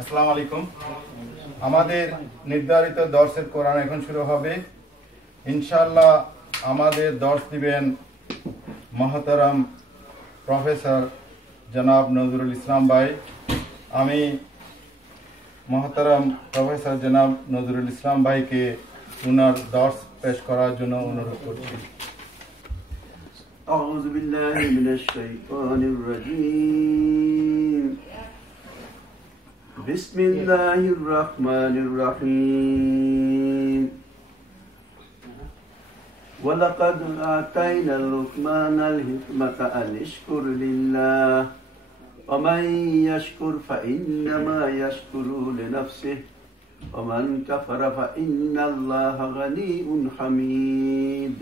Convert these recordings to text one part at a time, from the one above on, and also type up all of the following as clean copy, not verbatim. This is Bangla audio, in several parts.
আসসালামু আলাইকুম। আমাদের নির্ধারিত দর্সের কোরআন এখন শুরু হবে। ইনশাআল্লাহ আমাদের দর্স দিবেন মহতারাম প্রফেসর জনাব নজরুল ইসলাম ভাই। আমি মহতারাম প্রফেসর জনাব নজরুল ইসলাম ভাইকে উনার দর্স পেশ করার জন্য অনুরোধ করছি। أعوذ بالله من الشيطان الرجيم بسم الله الرحمن الرحيم ولقد آتينا لقمان الحكمة أن اشكر لله ومن يشكر فإنما يشكر لنفسه ومن كفر فإن الله غني حميد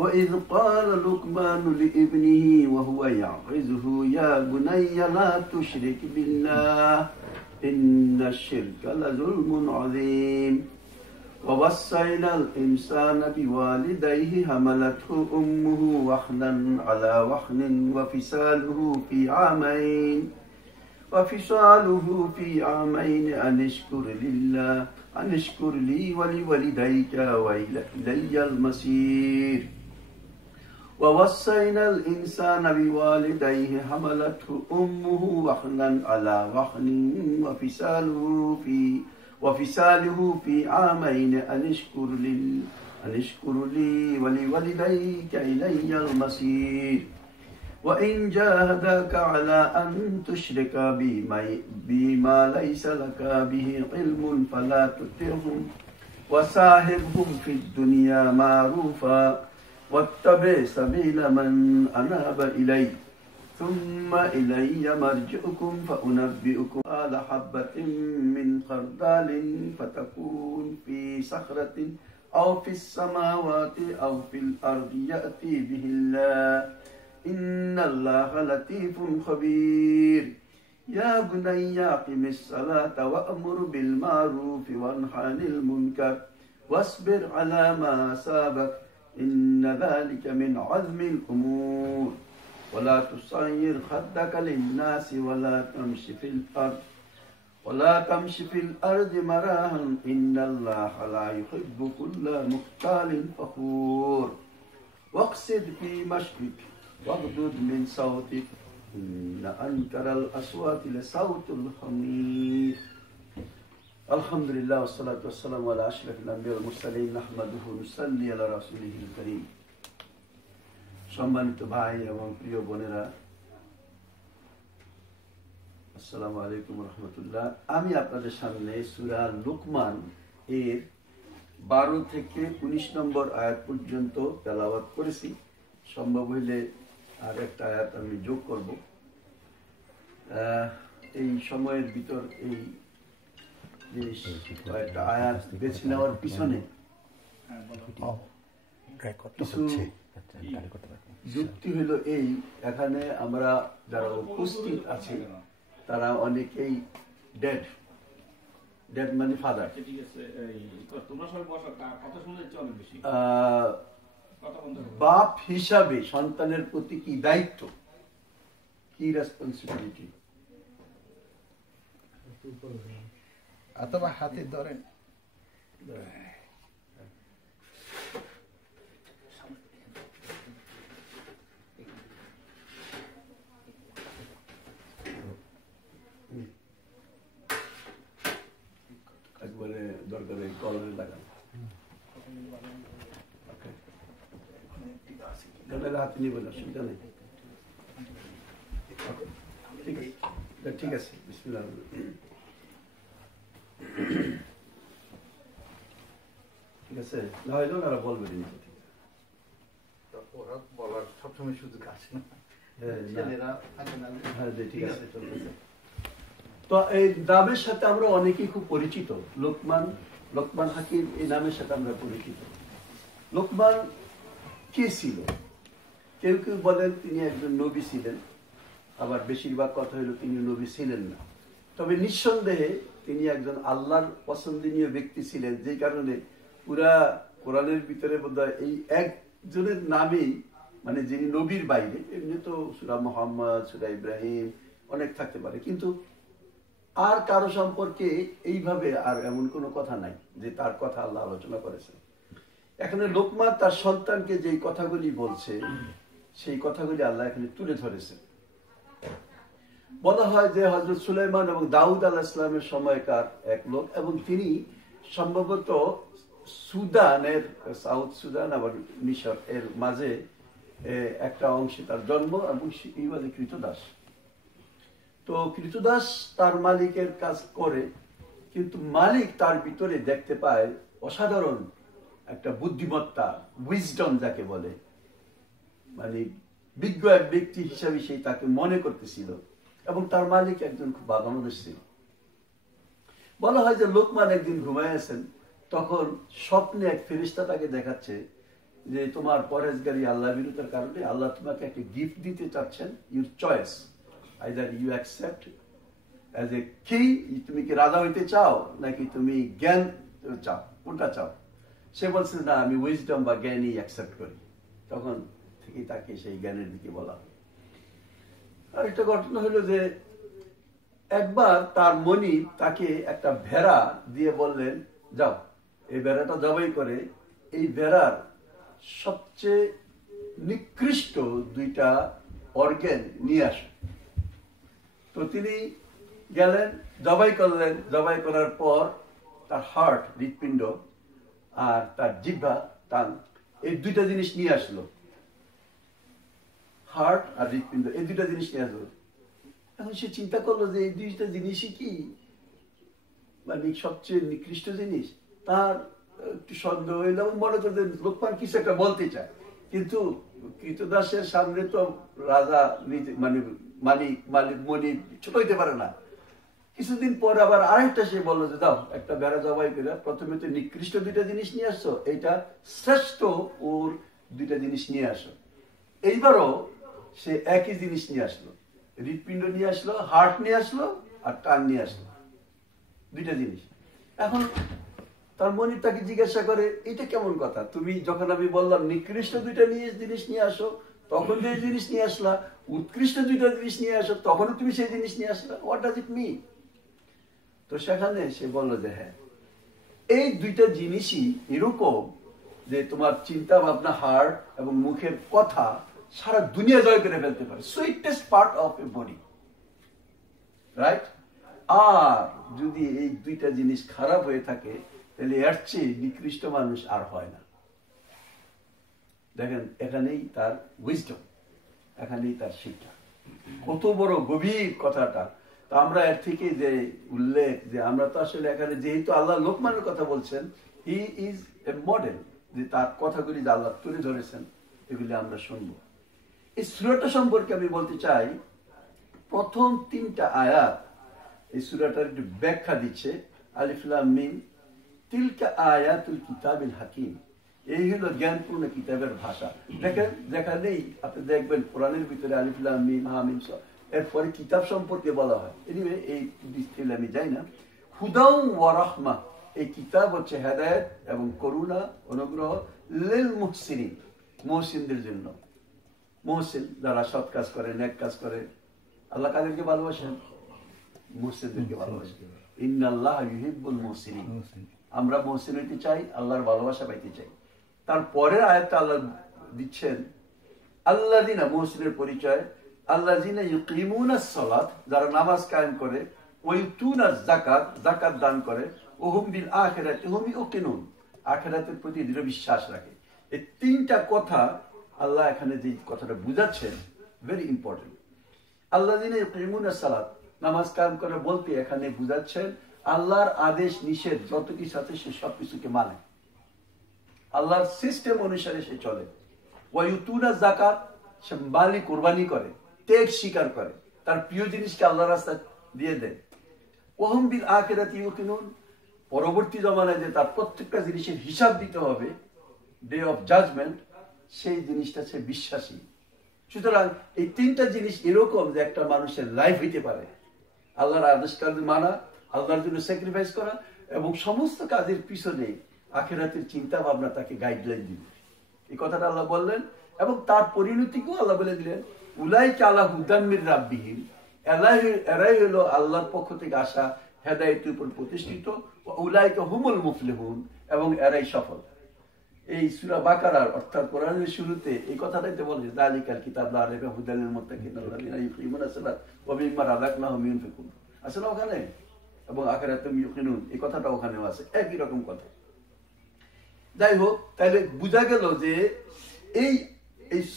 وإذ قال لقمان لابنه وهو يعظه يا بني لا تشرك بالله إن الشرك لظلم عظيم ووصينا الإنسان بوالديه حملته أمه وهنا على وهن وفصاله في عامين أن اشكر لي ولوالديك وإلي المصير ووصينا الإنسان بوالديه حملته أمه وهنا على وهن وفصاله في عامين أن اشكر لي ولوالديك إلي المصير وإن جاهداك على أن تشرك بما ليس لك به علم فلا تطعهم وصاحبهم في الدنيا معروفا واتبع سبيل من أناب إلي ثم إلي مرجعكم فأنبئكم على حبة من خردل فتكون في صخرة أو في السماوات أو في الأرض يأتي به الله إن الله لطيف خبير يا بني أقم الصلاة وأمر بالمعروف وانه عن المنكر واصبر على ما أصابك إن ذلك من عزم الأمور ولا تصير خدك للناس ولا تمش في الأرض مراها إن الله لا يحب كل مختال فخور واقصد في مشيك واغضض من صوتك إن أنكر الأصوات لصوت الحمير الحمد لله والصلاة والسلام على أشرف الأنبياء والمرسلين نحمده ونصلي على رسوله الكريم সম্মানিত ভাই এবং প্রিয় বোনেরা, আসসালামু আলাইকুম রহমতুল্লাহ। আমি আপনাদের সামনে সূরা লুকমান এর 12 থেকে 19 নম্বর আয়াত পর্যন্ত তেলাওয়াত করেছি। সম্ভব হইলে আর একটা আয়াত আমি যোগ করব। এই সময়ের ভিতর এই জিনিস কয়েকটা আয়াত বেছে নেওয়ার পিছনে যুক্তি হলো এই, এখানে আমরা যারা উপস্থিত আছি তারা অনেকেই ডেড মানে ফাদার, বাপ হিসাবে সন্তানের প্রতি কি দায়িত্ব, কি রেসপন্সিবিলিটি, অথবা হাতে ধরেন একবারে দরকারে কলমে লাগানো হাতে নিবে না, অসুবিধা নেই। ঠিক আছে, বিসমিল্লাহ। ঠিক আছে, না হইলেও ওরা বলবে ওরা বলার সবসময় সুযোগ আসে না। ঠিক আছে, তো এই নামের সাথে আমরা অনেকেই খুব পরিচিত। লোকমান হাকিম এই নামের সাথে আমরা পরিচিত। লোকমান কে ছিল? কেউ কেউ বলেন তিনি একজন নবী ছিলেন, আবার বেশিরভাগ কথা হলো তিনি নবী ছিলেন না। তবে নিঃসন্দেহে তিনি একজন আল্লাহর পছন্দনীয় ব্যক্তি ছিলেন, যে কারণে পুরা কোরআনের ভিতরে বোধহয় এই একজনের নামেই, মানে যিনি নবীর বাইরে, এমনি তো সূরা মুহাম্মদ, সূরা ইব্রাহিম অনেক থাকতে পারে, কিন্তু আর কারো সম্পর্কে এইভাবে আর এমন কোনো কথা নাই যে তার কথা আল্লাহ আলোচনা করেছেন। এখানে লোকমান তার সন্তানকে যে কথাগুলি বলছে সেই কথাগুলি আল্লাহ এখানে তুলে ধরেছেন। বলা হয় যে হযরত সুলাইমান এবং দাউদ আলাইহিস সালামের সময়কার এক লোক, এবং তিনি সম্ভবত সুদানের, সাউথ সুদান আবার মিশর এর মাঝে একটা অংশে তার জন্ম, এবং এই বলে কৃতদাস। তো কৃতদাস তার মালিকের কাজ করে, কিন্তু মালিক তার ভিতরে দেখতে পায় অসাধারণ একটা বুদ্ধিমত্তা, উইজডম যাকে বলে, মানে বিজ্ঞ এক ব্যক্তি হিসাবে সেই তাকে মনে করতেছিল, এবং তার মালিক একজন খুব ভালো মানুষ ছিল। বলা হয় যে লোকমান একদিন ঘুমায় আছেন, তখন স্বপ্নে এক ফেরেশতা তাকে দেখাচ্ছে যে তোমার পরহেজগারি আল্লাহ বিরুদ্ধের কারণে আল্লাহ তোমাকে একটা গিফট দিতে চাচ্ছেন, your choice, either you accept as a কি, তুমি কি রাজা হইতে চাও নাকি তুমি জ্ঞান চাও, কোনটা চাও? সে বলছে না, আমি উইজডম বা জ্ঞানই অ্যাকসেপ্ট করি। তখন থেকে তাকে সেই জ্ঞানের দিকে বলা। আর একটা ঘটনা হলো যে একবার তার মনি তাকে একটা ভেড়া দিয়ে বললেন, যাও এই ভেড়াটা জবাই করে এই ভেড়ার সবচেয়ে নিকৃষ্ট 2টা অর্গান নিয়ে আসো। তো তিনি গেলেন, জবাই করলেন। জবাই করার পর তার হার্ট, হৃৎপিণ্ড, আর তার জিহ্বা, টান, এই 2টা জিনিস নিয়ে আসলো। হার্ট আর হৃৎপিণ্ড, এই 2টা জিনিস নিয়ে আসলো। এখন সে চিন্তা করলো যে এই 2টা জিনিসই কি মানে সবচেয়ে নিকৃষ্ট জিনিস। তার একটু সন্দেহ হইল, এবং মনে করতে লোকমান কিছু একটা বলতে চায়, কিন্তু কৃতদাসের সামনে তো রাজা মানে মালিক মনি ছোট হইতে পারে না। কিছুদিন পর আবার আরেকটা সে বললো যে দাও একটা ভেড়া জবাই করে, প্রথমে তো নিকৃষ্ট 2টা জিনিস নিয়ে আসছো, এইটা শ্রেষ্ঠ ওর 2টা জিনিস নিয়ে আসো। এইবারও সে একই জিনিস নিয়ে আসলো, হৃৎপিণ্ড নিয়ে আসলো, হার্ট নিয়ে আসলো, আর টান নিয়ে আসলো, 2টা জিনিস। এখন তার মনিব তাকে জিজ্ঞাসা করে, এটা কেমন কথা, তুমি যখন আমি বললাম নিকৃষ্ট 2টা জিনিস নিয়ে আসো তখন যে জিনিস নিয়ে আসলা, উৎকৃষ্ট 2টা জিনিস নিয়ে আসো তখনও তুমি সেই জিনিস নিয়ে আসলা, হোয়াট ডাজ ইট মিন? তো সেখানে সে বললো যে হ্যাঁ, এই 2টা জিনিসই এরকম যে তোমার চিন্তা ভাবনা, হার্ট এবং মুখের কথা সারা দুনিয়া জয় করে ফেলতে পারে, sweetest part of a body, right? আর যদি এই 2টা জিনিস খারাপ হয়ে থাকে তাহলে এর চেয়ে নিকৃষ্ট মানুষ আর হয় না। দেখেন, এখানেই তার উইজডম, এখানেই তার শিক্ষা, কত বড় গভীর কথাটা। তো আমরা এর থেকে যে উল্লেখ, যে আমরা তো আসলে এখানে যেহেতু আল্লাহ লোকমানের কথা বলছেন, হি ইজ এ মডেল, যে তার কথাগুলি যে আল্লাহ তুলে ধরেছেন এগুলি আমরা শুনবো। এই সূরাটা সম্পর্কে আমি বলতে চাই, প্রথম 3টা আয়াত এই সূরাটার একটু ব্যাখ্যা দিচ্ছে। আলিফ লাম মিম তিলকা আয়াতুল কিতাবিল হাকিম, এই হলো জ্ঞানপূর্ণ কিতাবের ভাষা। দেখেন, যেখানেই আপনি দেখবেন কোরআনের ভিতরে আলিফ লাম মিম হা মিম, এরপরে কিতাব সম্পর্কে বলা হয়। এনিওয়ে, এই ডিটেইলে আমি যাই না। হুদাউ ওয়া রাহমা, এই কিতাব হচ্ছে হেদায়েত এবং করুণা, অনুগ্রহ, লিল মুহসিনিন, মুহসিনদের জন্য। মুহসিন যারা সৎ কাজ করে, নেক কাজ করে। আল্লাহ কাদেরকে ভালোবাসেন? মুহসিনদেরকে ভালোবাসেন। ইন্নাল্লাহ ইউহিব্বুল মুহসিনিন, আমরা মুহসিন হইতে চাই, আল্লাহর ভালোবাসা পাইতে চাই। তারপরের আয়াতটা আল্লাহ দিচ্ছেন আল্লাযিনা, মুহসিনের পরিচয়, আল্লাযিনা ইউকিমুনাস সালাত, যারা নামাজ কায়েম করে, ওয়া ইউতুনাজ যাকাত, যাকাত দান করে, ওয়া হুম বিল আখিরাতি হুম ইউকিনুন, আখিরাতের প্রতি দৃঢ় বিশ্বাস রাখে। এই 3টা কথা আল্লাহ এখানে যে কথাটা বুঝাচ্ছেন, ভেরি ইম্পর্টেন্ট। আল্লাযিনা ইউকিমুনাস সালাত, নামাজ কায়েম করে বলতে এখানে বুঝাচ্ছেন আল্লাহর আদেশ নিষেধ যত কিছু আছে সে সবকিছুকে মানে, আল্লাহর সিস্টেম অনুসারে সে চলে। ওয়া ইউতুনাজ যাকাত, সে মালি কুরবানি করে, ত্যাগ স্বীকার করে, তার প্রিয় জিনিসকে আল্লাহর রাস্তায় দিয়ে দেয়। ওয়া হুম বিল আখিরাতি ইউকিনুন, পরবর্তী জমানায় যে তার প্রত্যেকটা জিনিসের হিসাব দিতে হবে, ডে অফ জাজমেন্ট, সেই জিনিসটা সে বিশ্বাসী। সুতরাং এই 3টা জিনিস এরকম যে একটা মানুষের লাইফ হইতে পারে, আল্লাহর আদেশ কাজ মানা, আল্লাহর জন্য স্যাক্রিফাইস করা, এবং সমস্ত কাজের পিছনে আখিরাতের চিন্তা ভাবনা তাকে গাইডলাইন দিবে। এই কথাটা আল্লাহ বললেন, এবং তার পরিণতিকেও আল্লাহ বলে দিলেন, উলাইকা আলা হুদাম মির রাব্বিহিম, এরাই হলো আল্লাহর পক্ষ থেকে আসা হেদায়েতের উপর প্রতিষ্ঠিত, উলাইকা হুমুল মুফলিহুন, এবং এরাই সফল। এই সূরা বাকারার অর্থাৎ কোরআনের শুরুতে এই কথাটাই তো বলে, যালিকাল কিতাব লা রাইবা হুদাল লিল মুত্তাকিন আল্লাযিনা ইউকিমুনাস সালাত ওয়া মিম্মা রাযাকনাহুম ইউনফিকুন। আছে না ওখানে? এবং আখিরাতুম ইউকিনুন, এই কথাটা ওখানেও আছে, একই রকম কথা। যাই হোক, তাহলে বোঝা গেল যে এই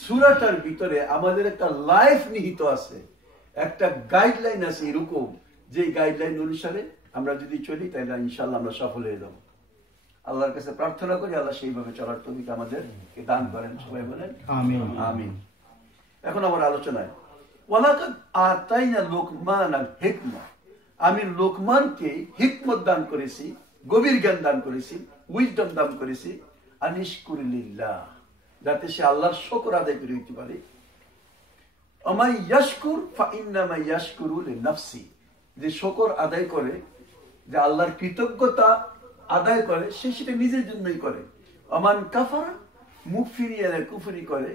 সূরাটার ভিতরে আমাদের একটা লাইফ নিহিত আছে, একটা গাইডলাইন আছে এরকম, যে গাইডলাইন অনুসারে আমরা যদি চলি তাহলে ইনশাআল্লাহ আমরা সফল হয়ে যাব। আল্লাহর কাছে প্রার্থনা করি আল্লাহ সেইভাবে চলার তৌফিক আমাদেরকে দান করেন। সবাই বলেন আমিন আমিন। এখন আমার আলোচনায়, ওয়ালাকাদ আতাইনা লুকমানাল হিকমা, আমি লোকমানকে হিকমত দান করেছি, গভীর জ্ঞান দান করেছি, উইজডম দান করেছি, আনিশকুরিল্লাহ, যাতে সে আল্লাহর শুকর আদায় করে দিতে পারে। আমাই ইয়াশকুর ফাইন্নামা ইয়াশকুরু লিনাফসি, যে শুকর আদায় করে, যে আল্লাহর কৃতজ্ঞতা আদায় করে, সে সেটা নিজের জন্যই করে। আমান কাফারা, মুখ ফিরিয়ে কুফরি করে,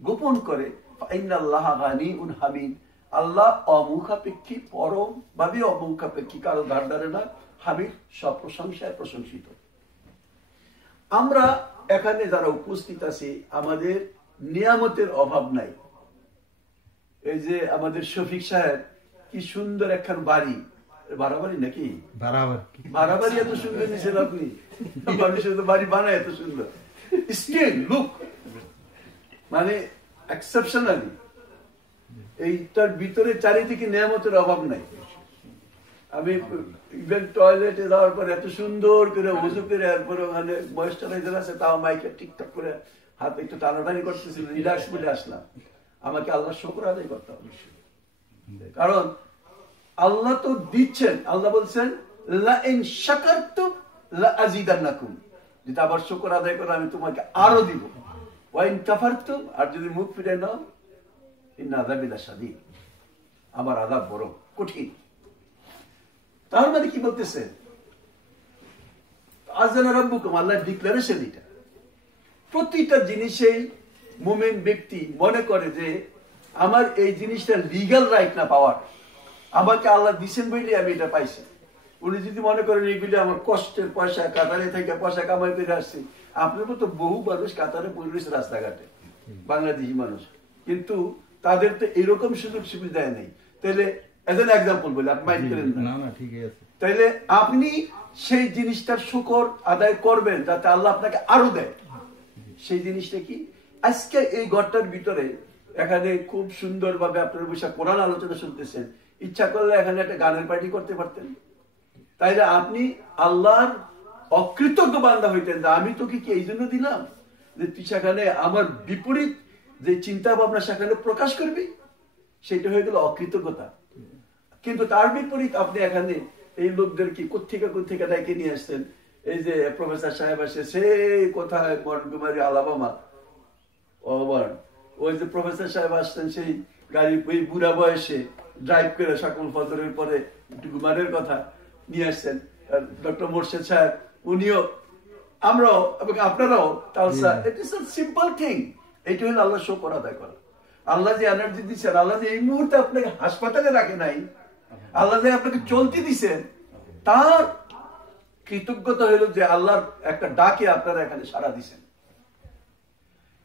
গোপন করে, ফাইন্নাল্লাহ গানিউন হামিদ, আল্লাহ অমুখাপেক্ষী, পরম ভাবে অমুখাপেক্ষী, কারো ধার ধারে না, হামিদ, সব প্রশংসায় প্রশংসিত। আমরা এখানে যারা উপস্থিত আছি, আমাদের নিয়ামতের অভাব নাই। এই যে আমাদের শফিক সাহেব কি সুন্দর একখান বাড়ি, বাড়াবাড়ি নাকি বাড়াবাড়ি, এত সুন্দর নিছেন আপনি, মানুষের তো বাড়ি বানায় এত সুন্দর, স্কিন লুক মানে এক্সেপশনালি। এইটার ভিতরে চারিদিকে নিয়ামতের অভাব নাই। আমি ইভেন টয়লেটে যাওয়ার পর এত সুন্দর করে ওযু করে, এরপরে ওখানে ময়েশ্চারাইজার আছে, তাও মাইকে টিকটক করে হাত একটু টানাটানি করতেছিল, রিল্যাক্স বলে আসলাম। আমাকে আল্লাহ শুকর আদায় করতে হবে, কারণ আল্লাহ তো দিচ্ছেন। আল্লাহ বলছেন লা ইন শাকারতুম লা আযীদান্নাকুম, যদি আবার শুকর আদায় করো আমি তোমাকে আরো দিব। ওয়া ইন কাফারতুম, আর যদি মুখ ফিরে নাও, ইন্না আযাবি লাশাদীদ, আমার আযাব বড় কঠিন। তার মানে কি বলতেছে? আযানা রাব্বুকুম, আল্লাহর ডিক্লারেশন এটা। প্রতিটা জিনিসেই মুমিন ব্যক্তি মনে করে যে আমার এই জিনিসটা লিগ্যাল রাইট না পাওয়ার, আমাকে আল্লাহ দিচ্ছেন বলে আমি এটা পাইছি। উনি যদি মনে করেন এইগুলি আমার কষ্টের পয়সা, কাতারে থেকে পয়সা কামাই করে আসছি, আপনার মতো বহু মানুষ কাতারে পড়ে রয়েছে রাস্তাঘাটে, বাংলাদেশি মানুষ, কিন্তু তাদের তো এরকম সুযোগ সুবিধা নেই। তাহলে এজ এন এক্সাম্পল বলি, আপনি মাইন্ড করেন না, ঠিক আছে? তাইলে আপনি সেই জিনিসটার শুকর আদায় করবেন যাতে আল্লাহ আপনাকে আরো দেয়। সেই জিনিসটা কি? আজকে এই ঘরটার ভিতরে এখানে খুব সুন্দর ভাবে আপনারা বসে কোরআন আলোচনা শুনতেছেন, ইচ্ছা করলে এখানে একটা গানের পার্টি করতে পারতেন। তাইলে আপনি আল্লাহর অকৃতজ্ঞ বান্দা হইতেন, যে আমি তোকে কি এই জন্য দিলাম যে তুই সেখানে আমার বিপরীত যে চিন্তা ভাবনা সেখানে প্রকাশ করবি, সেটা হয়ে গেল অকৃতজ্ঞতা। কিন্তু তার বিপরীত আপনি এখানে এই লোকদেরকে কোত্থেকে ডেকে নিয়ে আসছেন। এই যে প্রফেসর সাহেব আসে সেই কোথায় মন্টগোমারি আলাবামা, ওই যে প্রফেসর সাহেব আসতেন সেই গাড়ি, ওই বুড়া বয়সে ড্রাইভ করে সকল ফজরের পরে একটু ঘুমানোর কথা নিয়ে আসছেন। ডক্টর মোর্শেদ সাহেব, উনিও, আমরাও এবং আপনারাও তালসা। It is a simple thing. এইটা হলো আল্লাহ শুকর আদায় করা। আল্লাহ যে এনার্জি দিচ্ছেন, আল্লাহ যে এই মুহূর্তে আপনাকে হাসপাতালে রাখে নাই, আল্লাহ যে আপনাকে চলতে দিচ্ছেন, তার কৃতজ্ঞতা হলো যে আল্লাহর একটা ডাকে আপনারা এখানে সাড়া দিচ্ছেন।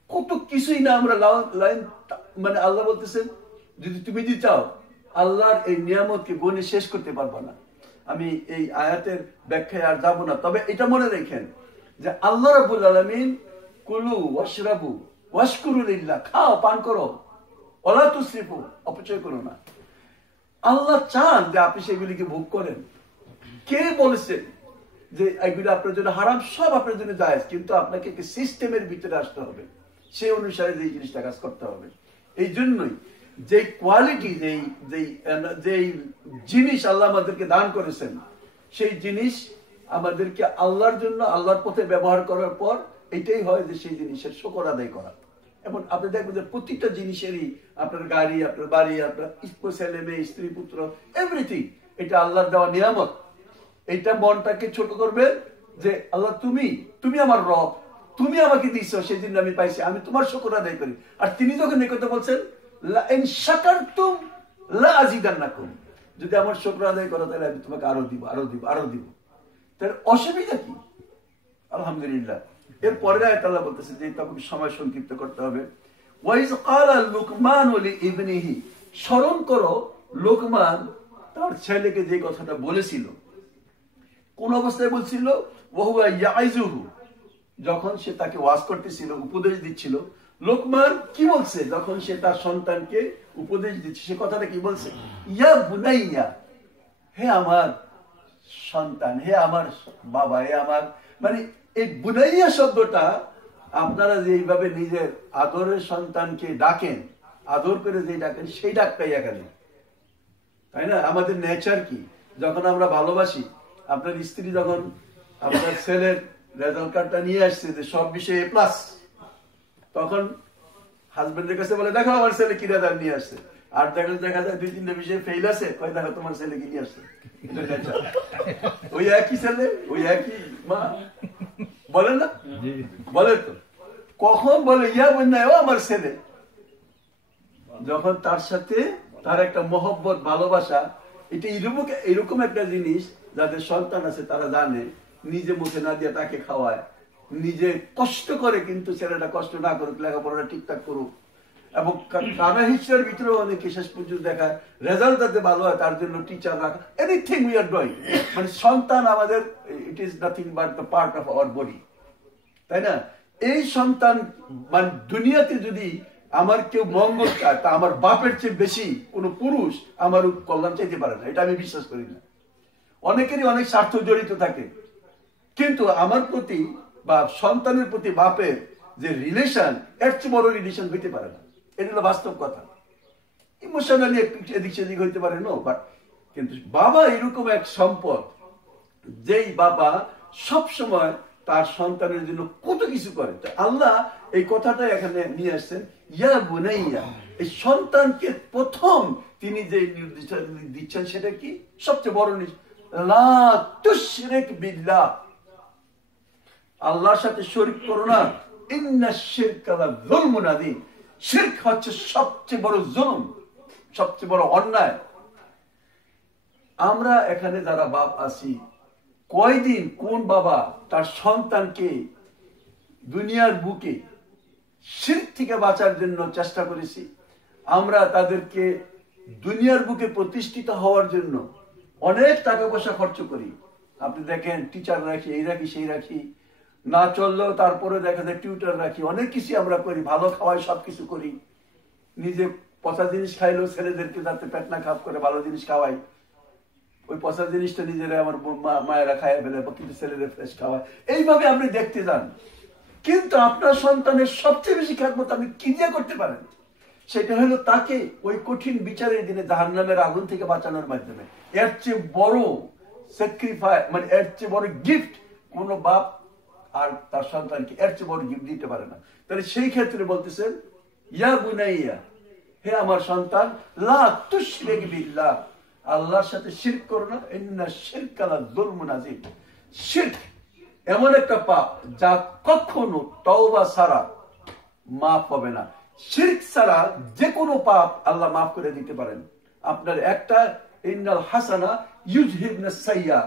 কত কিছুই না আমরা লাইন, মানে আল্লাহ বলতেছেন যদি তুমি যদি চাও আল্লাহর এই নিয়ামতকে গণে শেষ করতে পারবা না। আমি এই আয়াতের ব্যাখ্যায় আর যাব না, তবে এটা মনে রেখেন যে আল্লাহ রাব্বুল আলামিন কুলু ওয়াশরাবু ওয়াশকুরু লিল্লাহ, খাও পান করো, ওয়ালা তুসরিফু, অপচয় করো না। আল্লাহ চান যে আপনি সেগুলিকে ভোগ করেন। কে বলেছে যে এগুলো আপনার জন্য হারাম? সব আপনার জন্য জায়েজ, কিন্তু আপনাকে একটি সিস্টেমের ভিতরে আসতে হবে, সেই অনুসারে যে জিনিসটা কাজ করতে হবে। এই জন্যই যে কোয়ালিটি, যেই জিনিস আল্লাহ আমাদেরকে দান করেছেন, সেই জিনিস আমাদেরকে আল্লাহর জন্য আল্লাহর পথে ব্যবহার করার পর এটাই হয় যে সেই জিনিসের শুকর আদায় করা। এবং আপনি দেখবেন যে প্রতিটা জিনিসেরই, আপনার গাড়ি, আপনার বাড়ি, আপনার ছেলে মেয়ে, স্ত্রী পুত্র, এভরিথিং, এটা আল্লাহর দেওয়া নিয়ামত। এইটা মনটাকে ছোট করবে যে আল্লাহ তুমি আমার রব, তুমি আমাকে দিয়েছো, সেই জন্য আমি পাইছি, আমি তোমার শুকর আদায় করি। আর তিনি যখন এই কথা বলছেন লা ইন শাকারতুম লা আযীদান্নাকুম, যদি আমার শুকর আদায় করো তাহলে আমি তোমাকে আরো দিব, আরো দিব, আরো দিব। তাহলে অসুবিধা কি? আলহামদুলিল্লাহ। এর পরের আয়াত আল্লাহ বলতেছে যে তোমাকে সময় সংক্ষিপ্ত করতে হবে। ওয়াইজ ক্বালা লুকমান লিইবনিহি, স্মরণ করো লোকমান তার ছেলেকে যে কথাটা বলেছিল। কোন অবস্থায় বলছিল? ওয়াহুয়া ইয়াইজুহু, যখন সে তাকে ওয়াজ করতেছিল, উপদেশ দিচ্ছিল। লোকমান কি বলছে যখন সে তার সন্তানকে উপদেশ দিচ্ছে? সে কথাটা কি বলছে? ইয়া বুনাইয়া, হে আমার সন্তান, হে আমার বাবা, হে আমার, মানে এই বুনাইয়া শব্দটা আপনারা যেইভাবে নিজের আদরের সন্তানকে ডাকেন, আদর করে যে ডাকেন, সেই ডাকটাই এখানে, তাই না? আমাদের নেচার কি, যখন আমরা ভালোবাসি, আপনার স্ত্রী যখন আপনার ছেলের রেজাল্ট কার্ডটা নিয়ে আসছে যে সব বিষয়ে এ প্লাস, তখন হাজবেন্ডের কাছে বলে দেখো আমার ছেলে কি রেজাল্ট নিয়ে আসছে। আর দেখা যায় 2-3টা বিষয়ে ফেল আছে, কয় দেখো তোমার ছেলে কি নিয়ে আসছে। ওই একই ছেলে, ওই একই মা, বলে না? বলে তো। কখন বলে ইয়া বন্যা ও আমার ছেলে, যখন তার সাথে তার একটা মহব্বত, ভালোবাসা, এটা এরকম একটা জিনিস যাদের সন্তান আছে তারা জানে, নিজে মুখে না দিয়ে তাকে খাওয়ায়, নিজে কষ্ট করে, কিন্তু ছেলেটা কষ্ট না করুক, লেখাপড়াটা ঠিকঠাক করুক। এবং কানা হিসেবের ভিতরে অনেকে শেষ পর্যন্ত দেখায় রেজাল্ট যাতে ভালো হয় তার জন্য টিচার রাখা, এনিথিং উই আর ডুইং। মানে সন্তান আমাদের, it is nothing but the part of our body, তাই না? এই সন্তান মানে দুনিয়াতে যদি আমার কেউ মঙ্গল চায়, তা আমার বাপের চেয়ে বেশি কোনো পুরুষ আমার কল্যাণ চাইতে পারে না, এটা আমি বিশ্বাস করি না। অনেকেরই অনেক স্বার্থ জড়িত থাকে, কিন্তু আমার প্রতি বা সন্তানের প্রতি বাপের যে রিলেশন, এর চেয়ে বড় রিলেশন হইতে পারে না। এটা হলো বাস্তব কথা। ইমোশনালি একটু এদিক সেদিক হইতে পারে, নো, বাট কিন্তু বাবা এরকম এক সম্পদ, যেই বাবা সব সময় তার সন্তানের জন্য কত কিছু করে। আল্লাহ এই কথাটা এখানে নিয়ে আসছেন, ইয়া বুনাইয়া, এই সন্তানকে প্রথম তিনি যে নির্দেশ দিচ্ছেন সেটা কি? সবচেয়ে বড় লা তুশরিক বিল্লাহ, আল্লাহর সাথে শরীক করো না। ইন্নাশ শিরকা লাযুলমুন আযীম, শিরক হচ্ছে সবচেয়ে বড় জুলুম, সবচেয়ে বড় অন্যায়। আমরা এখানে যারা বাপ আছি, কয়দিন কোন বাবা তার সন্তানকে দুনিয়ার বুকে শিরক থেকে বাঁচার জন্য চেষ্টা করেছি? আমরা তাদেরকে দুনিয়ার বুকে প্রতিষ্ঠিত হওয়ার জন্য অনেক টাকা পয়সা খরচ করি। আপনি দেখেন টিচার রাখি, এই রাখি, সেই রাখি, না চললেও তারপরে দেখা যায় টিউটার রাখি, অনেক কিছু আমরা করি, ভালো খাওয়াই, সবকিছু করি। নিজে পচা জিনিস খাইলেও ছেলেদেরকে যাতে পেট না খারাপ করে ভালো জিনিস খাওয়াই, ওই পচা জিনিসটা নিজেরা আমার মায়েরা খাইয়া ফেলে, কিন্তু ছেলেদের ফ্রেশ খাওয়ায়। এইভাবে আপনি দেখতে যান, কিন্তু আপনার সন্তানের সবচেয়ে বেশি খেদমত আপনি কি দিয়ে করতে পারেন? সেটা হলো তাকে ওই কঠিন বিচারের দিনে জাহান্নামের আগুন থেকে বাঁচানোর মাধ্যমে। এর চেয়ে বড় স্যাক্রিফাইস, মানে এর চেয়ে বড় গিফট কোন বাপ আর তার সন্তানকে এর চেয়ে বড় গিফট দিতে পারে না। তাহলে সেই ক্ষেত্রে বলতেছেন, ইয়া বুনাইয়া, হে আমার সন্তান, লা তুশরিক বিল্লাহ, আল্লাহর সাথে শিরক করো না। ইন্নাশ শিরকা লাযুলমুন আযীম, শিরক এমন একটা পাপ যা কখনো তওবা ছাড়া মাফ হবে না। শিরক ছাড়া যে কোনো পাপ আল্লাহ মাফ করে দিতে পারেন। আপনার একটা ইন্নাল হাসানা ইউযহিবনা সাইয়্যা,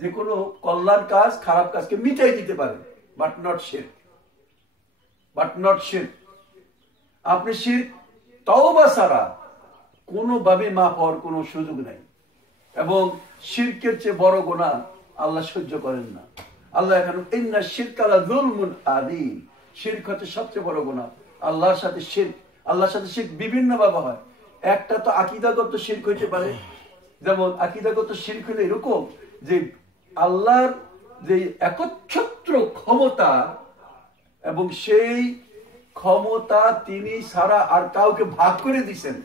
যে কোনো কল্যাণ কাজ, খারাপ কাজকে মিটাই দিতে পারে, বাট নট শিরক, বাট নট শিরক। আপনি শিরক তওবা ছাড়া কোনোভাবে মাফ হওয়ার কোনো সুযোগ নেই। এবং শিরকের চেয়ে বড় গুনাহ আল্লাহ সহ্য করেন না। আল্লাহ এখানে ইন্নাশ শিরকা লাযুলমুন আযীম, শিরক হচ্ছে সবচেয়ে বড় গুনাহ। আল্লাহর সাথে শিরক, আল্লাহর সাথে শিরক বিভিন্ন ভাবে হয়। একটা তো আকীদাগত শিরক হইতে পারে, যেমন আকীদাগত শিরক হলো এরকম যে আল্লাহর যে একচ্ছত্র ক্ষমতা, এবং সেই ক্ষমতা তিনি ছাড়া আর কাউকে ভাগ করে দিয়েছেন।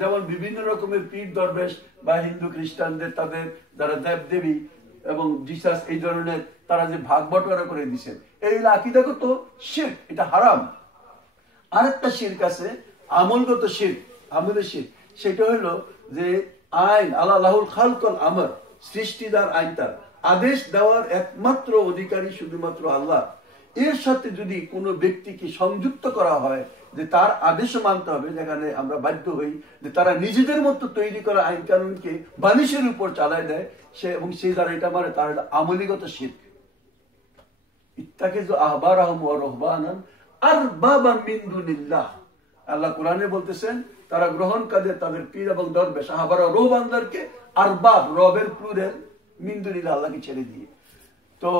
যেমন বিভিন্ন রকমের পীর দরবেশ বা হিন্দু খ্রিস্টানদের তাদের যারা দেব দেবী এবং জিসাস, এই ধরনের তারা যে ভাগ বটোয়ারা করে দিয়েছেন, এই আকীদাগত শিরক, এটা হারাম। আরেকটা শিরক আছে আমলগত শিরক, আমলের শিরক। সেটা হলো যে আইন, আল্লাহুল খালকুল আমর, সৃষ্টিদার আইন, তার আদেশ দেওয়ার একমাত্র অধিকারী শুধুমাত্র আল্লাহ। এর সাথে যদি কোনো ব্যক্তিকে সংযুক্ত করা হয়, যে তার আদেশও মানতে হবে, যেখানে আমরা বাধ্য হই যে তারা নিজেদের মতো তৈরি করা আইন কানুনকে মানুষের উপর চালায় দেয়, সে এবং সেই যারা এটা মানে তার আমলিগত শিরক। ইত্তাখিযু আহবারাহুম ওয়া রুহবানান আরবাবাম মিন দুনিল্লাহ। আল্লাহ কোরআনে বলতেছেন তারা গ্রহণ করে তাদের পীর এবং দরবেশ আহবার ও রুহবানদেরকে আরবাব, রবের প্লুরাল, মিন দুনিল্লাহ, আল্লাহকে ছেড়ে দিয়ে। তো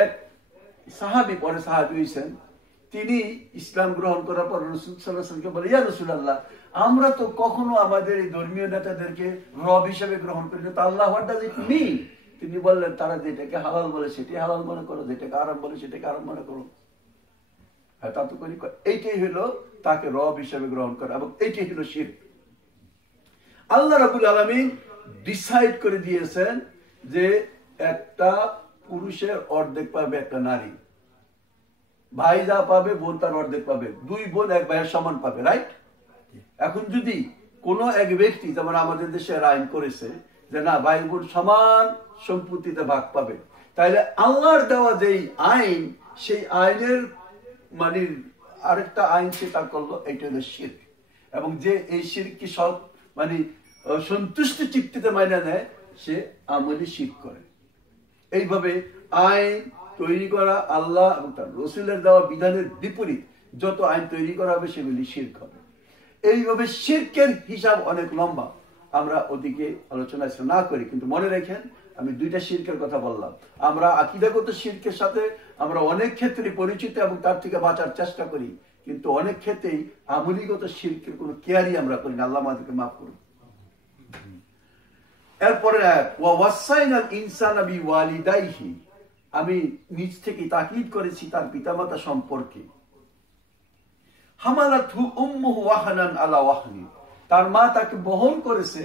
এক সাহাবী, পরে সাহাবী হয়েছেন, তিনি ইসলাম গ্রহণ করার পর রাসূল সাল্লাল্লাহু আলাইহি ওয়াসাল্লামকে বলে, ইয়া রাসূলুল্লাহ, আমরা তো কখনো আমাদের এই ধর্মীয় নেতাদেরকে রব হিসেবে গ্রহণ করি না, তো আল্লাহ হোয়াট ডাজ ইট মিন? তিনি বললেন তারা যেটাকে হালাল বলে সেটি হালাল মনে করো, যেটাকে আরাম বলে সেটাকে আরাম মনে করো। হ্যাঁ, তা তো করি। এইটাই হলো তাকে রব হিসেবে গ্রহণ করা, এবং এইটাই হলো শিরক। আল্লাহ রাব্বুল আলামিন ডিসাইড করে দিয়েছেন যে একটা পুরুষের অর্ধেক পাবে একটা নারী, ভাই যা পাবে বোন তার অর্ধেক পাবে, দুই বোন এক ভাইয়ের সমান পাবে, রাইট? এখন যদি কোন এক ব্যক্তি, যেমন আমাদের দেশে আইন করেছে যে না, ভাই বোন সমান সম্পত্তিতে ভাগ পাবে, তাহলে আল্লাহর দেওয়া যেই আইন, সেই আইনের মানে আরেকটা আইন সে তার করলো, এটা হলো শিরক। এবং যে এই শিরককে সব মানে সন্তুষ্ট চিত্তিতে মাইনা নেয়, সে আমলি শিরক করে। এইভাবে আইন তৈরি করা, আল্লাহ এবং তার রাসূলের দেওয়া বিধানের বিপরীত যত আইন তৈরি করা হবে সেগুলি শিরক হবে। এইভাবে শিরকের হিসাব অনেক লম্বা, আমরা ওদিকে আলোচনা না করি, কিন্তু মনে রাখেন আমি দুইটা শিরকের কথা বললাম। আমরা আকীদাগত শিরকের সাথে আমরা অনেক ক্ষেত্রে পরিচিত এবং তার থেকে বাঁচার চেষ্টা করি, কিন্তু অনেক ক্ষেত্রেই আমলিগত শিরকের কোনো কেয়ারই আমরা করি না। আল্লাহ আমাদেরকে মাফ করুন। এরপরে ওয়াসাইনাল ইনসানা বিওয়ালিদাইহি, আমি নিজ থেকে তাকিদ করেছি তার পিতামাতা সম্পর্কে। হামালাতহু উম্মুহু ওয়াহানান আলা ওয়াহনি, তার মা তাকে বহন করেছে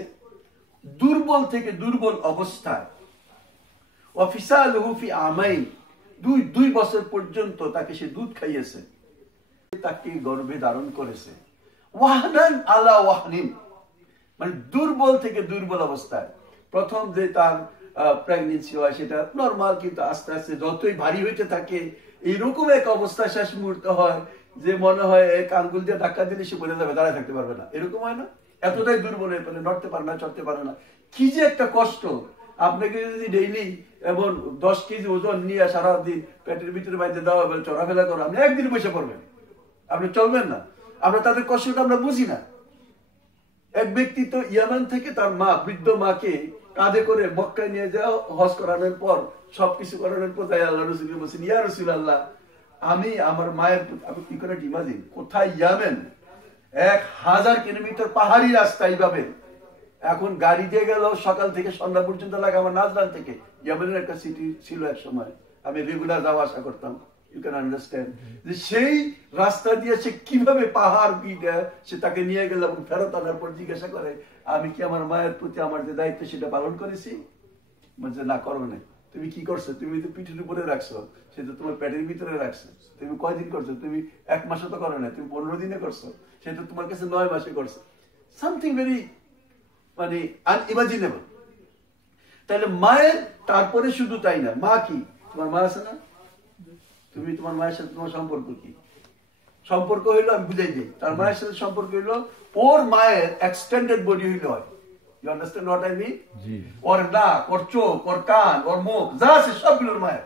দুর্বল থেকে দুর্বল অবস্থায়। ওয়া ফিসালুহু ফি আমাইন, দুই বছর পর্যন্ত তাকে সে দুধ খাইয়েছে, তাকে গর্ভে ধারণ করেছে। ওয়াহানান আলা ওয়াহনিন, মানে দুর্বল থেকে দুর্বল অবস্থায়। প্রথম যে তার প্রেগনেন্সি হয় সেটা নর্মাল, কিন্তু আস্তে আস্তে যতই ভারী হইতে থাকে, এইরকম এক অবস্থা শেষ মুহূর্তে হয় যে মনে হয় এক আঙ্গুল দিয়ে ধাক্কা দিলে সে বলে যাবে, দাঁড়ায় থাকতে পারবে না, এরকম হয় না? এতটাই দুর্বল হয়ে পড়ে, নড়তে পারে না, চড়তে পারে না। কি যে একটা কষ্ট! আপনাকে যদি ডেইলি এবং 10 কেজি ওজন নিয়ে সারাদিন পেটের ভিতরে বাইরে দেওয়া হবে, চড়াফেরা করো, আপনি একদিন বসে পড়বেন, আপনি চলবেন না। আমরা তাদের কষ্টটা আমরা বুঝি না। এক ব্যক্তি তো ইয়ামান থেকে তার মা, বৃদ্ধ মাকে কাঁধে করে মক্কায় নিয়ে যাওয়া, হজ করানোর পর সবকিছু করানোর পর তাই আল্লাহ রাসূল বলছেন, ইয়া রাসূলুল্লাহ, আমি আমার মায়ের, আমি কি করে ইমাজিন, কোথায় ইয়ামেন, 1000 কিলোমিটার পাহাড়ি রাস্তা, এইভাবে এখন গাড়ি দিয়ে গেল সকাল থেকে সন্ধ্যা পর্যন্ত লাগে। আমার নাজরান থেকে ইয়ামেনের একটা সিটি ছিল এক সময়, আমি রেগুলার যাওয়া আসা করতাম। ইউ ক্যান আন্ডারস্ট্যান্ড যে সেই রাস্তা দিয়ে সে কিভাবে পাহাড় সে তাকে নিয়ে গেল, এবং ফেরত আনার পর জিজ্ঞাসা করে, আমি কি আমার মায়ের প্রতি আমার যে দায়িত্ব সেটা পালন করেছি? বলছে, না, করো না। তুমি কি করছো? তুমি তো পিঠের উপরে রাখছো, সে তো তোমার পেটের ভিতরে রাখছো। তুমি কয়দিন করছো? তুমি 1 মাসে তো করো না, তুমি 15 দিনে করছো, সে তো তোমার কাছে 9 মাসে করছো। সামথিং ভেরি মানে আনইমাজিনেবল। তাহলে মায়ের, তারপরে শুধু তাই না, মা কি, তোমার মা আছে না? তুমি তোমার মায়ের সাথে তোমার সম্পর্ক কি? সম্পর্ক হইলো, আমি বুঝাই দিই, তার মায়ের সাথে সম্পর্ক হইলো ওর মায়ের এক্সটেন্ডেড বডি হইলো হয়। You understand what I mean? ওর নাক, ওর চোখ, ওর কান, ওর মুখ, যা আছে সবগুলোর মায়ের।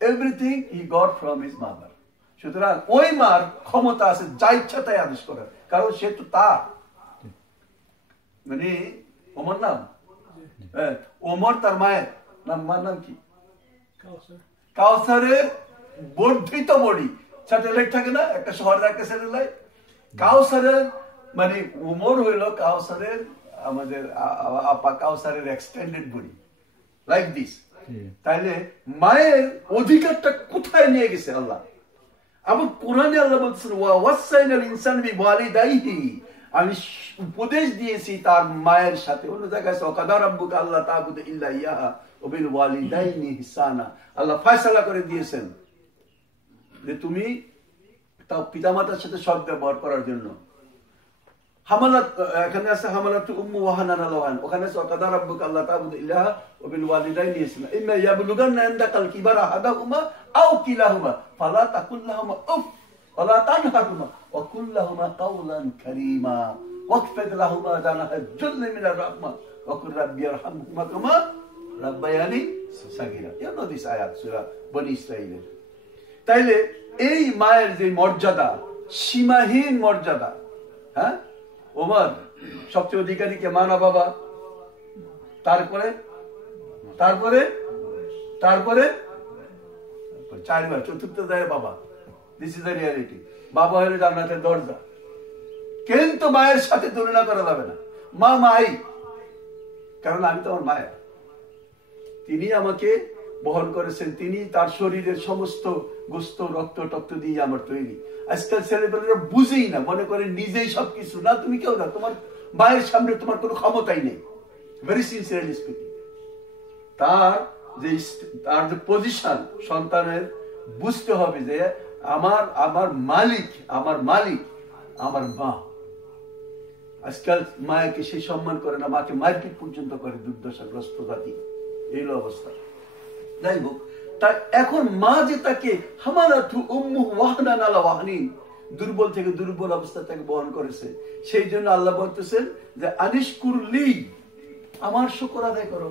Everything he got from his mother. সুতরাং ওই মার ক্ষমতা আছে যা ইচ্ছা তাই আদেশ করার, কারণ সে তো তার, মানে ওমর নাম, ওমর তার মায়ের নাম, মার নাম কি? কাউসারের বর্ধিত বডি। স্যাটেলাইট থাকে না একটা শহরের একটা স্যাটেলাইট, কাউসারের মানে ওমর হইল কাউসারের, আমাদের আপা কাউসারের এক্সটেন্ডেড বডি, লাইক দিস। তাইলে মায়ের অধিকারটা কোথায় নিয়ে গেছে আল্লাহ? আবার কোরআনে আল্লাহ বলছেন, ওয়াসাইনাল ইনসান বিওয়ালিদাইহি, আমি উপদেশ দিয়েছি তার মায়ের সাথে। অন্য জায়গায় ওয়াকাদা রাব্বুকা আল্লা তা'বুদু ইল্লা ইয়াহা ওয়া বিল ওয়ালিদাইনি ইহসানা, আল্লাহ ফয়সালা করে দিয়েছেন যে তুমি তার পিতামাতার সাথে সৎ ব্যবহার করার জন্য। হামালাত, এখানে আছে হামালাতু উম্মু ওয়াহানান আলা ওয়াহান, ওখানে আছে ওয়াকাদা রাব্বুকা আল্লা তা'বুদু ইল্লা ইয়াহা ওয়া বিল ওয়ালিদাইনি ইহসানা ইম্মা ইয়াবলুগান্না ইনদাকাল কিবারা আহাদাহুমা আও কিলাহুমা ফালা তাকুল লাহুমা উফ ওয়ালা তানহারহুমা ওয়া কুল লাহুমা কাওলান কারীমা ওয়াকফিদ লাহুমা জানাহাজ যুল্লি মিনার রাহমা ওয়া কুল রাব্বি ইরহামহুমা কামা রাব্বায়ানি সাগীরা। You know this ayat সূরা বনী ইসরাঈলের। তাইলে এই মায়ের যে মর্যাদা, সীমাহীন মর্যাদা, হ্যাঁ, ওমর সবচেয়ে অধিকারী কে? মা না বাবা? তারপরে তারপরে তারপরে চারবার, চতুর্থ যায় বাবা। This is the reality. বাবা হলে জান্নাতের দরজা, কিন্তু মায়ের সাথে তুলনা করা যাবে না। মা মাই, কারণ আমি তো আমার মায়া। তিনি আমাকে বহন করেছেন, তিনি তার শরীরের সমস্ত গোস্ত রক্ত টক্ত দিয়ে আমার তৈরি। আজকাল ছেলেপেলেরা বুঝেই না, মনে করে নিজেই সবকিছু। না, তুমি কেউ না, তোমার মায়ের সামনে তোমার কোনো ক্ষমতাই নেই। ভেরি সিনসিয়ারলি স্পিকিং, তার যে পজিশন সন্তানের বুঝতে হবে যে আমার মালিক আমার মা। আজকাল মায়াকে সে সম্মান করে না, মাকে মারপিট পর্যন্ত করে দুর্দশাগ্রস্ত জাতি। এই অবস্থা। যাই হোক, তার এখন মা যে তাকে হামালাতু উম্মুহু ওয়াহনান আলা ওয়াহনিন, দুর্বল থেকে দুর্বল অবস্থা তাকে বহন করেছে। সেই জন্য আল্লাহ বলতেছেন যে আনিশকুরলি, আমার শুকর আদায় করো।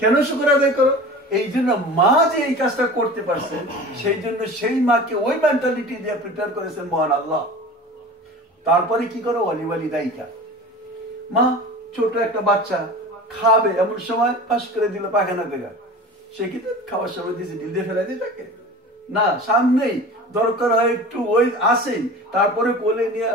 কেন শুকর আদায় করো? এই জন্য মা যে এই কাজটা করতে পারছেন, সেই জন্য সেই মাকে ওই মেন্টালিটি দিয়ে প্রিপেয়ার করেছেন মহান আল্লাহ। তারপরে কি করো? ওয়ালি ওয়ালি দায়িকা। মা ছোট একটা বাচ্চা খাবে, এমন সময় পাশ করে দিল পায়খানা করে, সে কি খাওয়ার সময় দিয়েছে ঢিল দিয়ে ফেলাই দিয়ে থাকে না, সামনেই দরকার হয় একটু ওই আসেই, তারপরে কোলে নিয়ে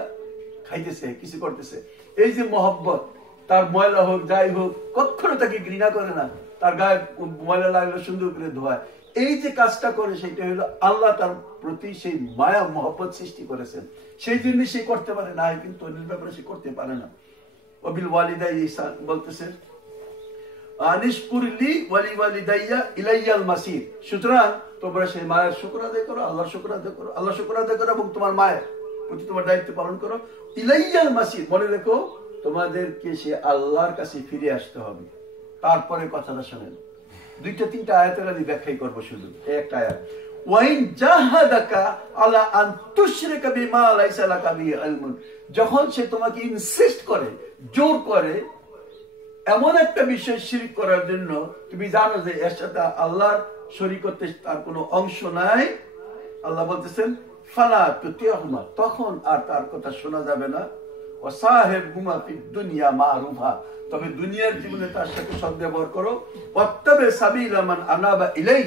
খাইতেছে, কিছু করতেছে। এই যে মহব্বত, তার ময়লা হোক যাই হোক, কখনো তাকে ঘৃণা করে না, তার গায়ে ময়লা লাগলে সুন্দর করে ধোয়ায়। এই যে কাজটা করে, সেটা হলো আল্লাহ তার প্রতি সেই মায়া মহব্বত সৃষ্টি করেছেন, সেই জন্য সে করতে পারে না, কিন্তু অন্যের ব্যাপারে সে করতে পারে না। ওয়াবিল ওয়ালিদাই ইহসান বলতেছেন আনিশকুরলি ওয়ালি ওয়ালিদাইয়া ইলাইয়াল মাসির। সুতরাং তোমরা সেই মায়ের শুকর আদায় করো, আল্লাহর শুকর আদায় করো, আল্লাহর শুকর আদায় করো এবং তোমার মায়ের প্রতি তোমার দায়িত্ব পালন করো। ইলাইয়াল মাসির, মনে রেখো তোমাদেরকে সে আল্লাহর কাছে ফিরে আসতে হবে। তারপরে কথাটা শোনেন, দুইটা তিনটা আয়াতের আমি ব্যাখ্যাই করবো, শুধু একটা আয়াত। ওয়াইন জাহাদাকা আলা আন তুশরিকা বিমা লাইসা লাকা বিহি ইলমুন, যখন সে তোমাকে ইনসিস্ট করে, জোর করে এমন একটা বিষয় শিরক করার জন্য, তুমি জানো যে এর সাথে আল্লাহর শরীকতে তার কোনো অংশ নাই, আল্লাহ বলতেছেন ফালা তুতিহুমা, তখন আর তার কথা শোনা যাবে না। ওয়াসাহিবহুমা ফিদ দুনিয়া মারুফা, তবে দুনিয়ার জীবনে তার সাথে সদ্ব্যবহার করো। ওয়াত্তাবি সাবিলা মান আনাবা ইলাই,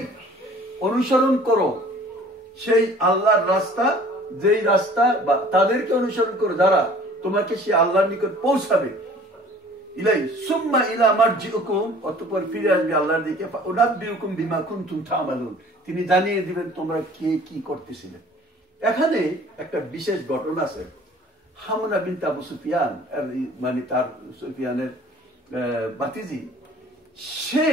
অনুসরণ করো সেই আল্লাহর রাস্তা, যেই রাস্তা বা তাদেরকে অনুসরণ করো যারা তোমাকে সেই আল্লাহর নিকট পৌঁছাবে। ইলাই সুম্মা ইলা মারজিউকুম, অতঃপর ফিরে আসবে আল্লাহর দিকে। উনাব্বিউকুম বিমা কুনতুম তা'মালুন, তিনি জানিয়ে দিবেন তোমরা কে কি করতেছিলে। এখানে একটা বিশেষ ঘটনা আছে। হামনা বিনত আবু সুফিয়ান, মানে তার সুফিয়ানের ভাতিজি, সে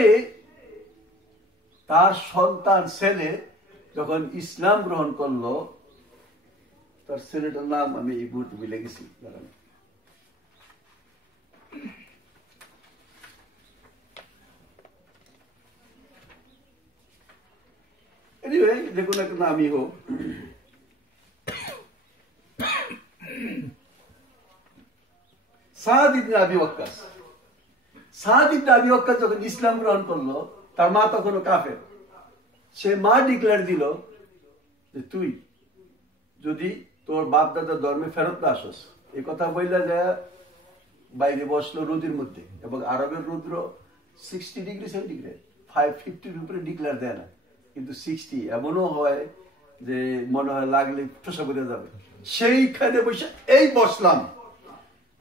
তার সন্তান ছেলে যখন ইসলাম গ্রহণ করলো, তার ছেলেটার নাম আমি এই মুহূর্তে ভুলে গেছি, এনিওয়ে যে কোনো একটা নামই হোক, সাদ ইবনে আবি ওয়াক্কাস। সাদ ইবনে আবি ওয়াক্কাস যখন ইসলাম গ্রহণ করলো, তার মা তখনও কাফের। সে মা ডিক্লেয়ার দিল যে তুই যদি তোর বাপ দাদার ধর্মে ফেরত না আসস, এই কথা বললে যায় বাইরে বসলো রোদের মধ্যে, এবং আরবের রৌদ্র 60 ডিগ্রি সেন্টিগ্রেড, 550 উপরে ডিক্লেয়ার দেয় না, কিন্তু 60 এমনও হয় যে মনে হয় লাগলে ঠোসা করে যাবে। সেইখানে বসে এই বসলাম,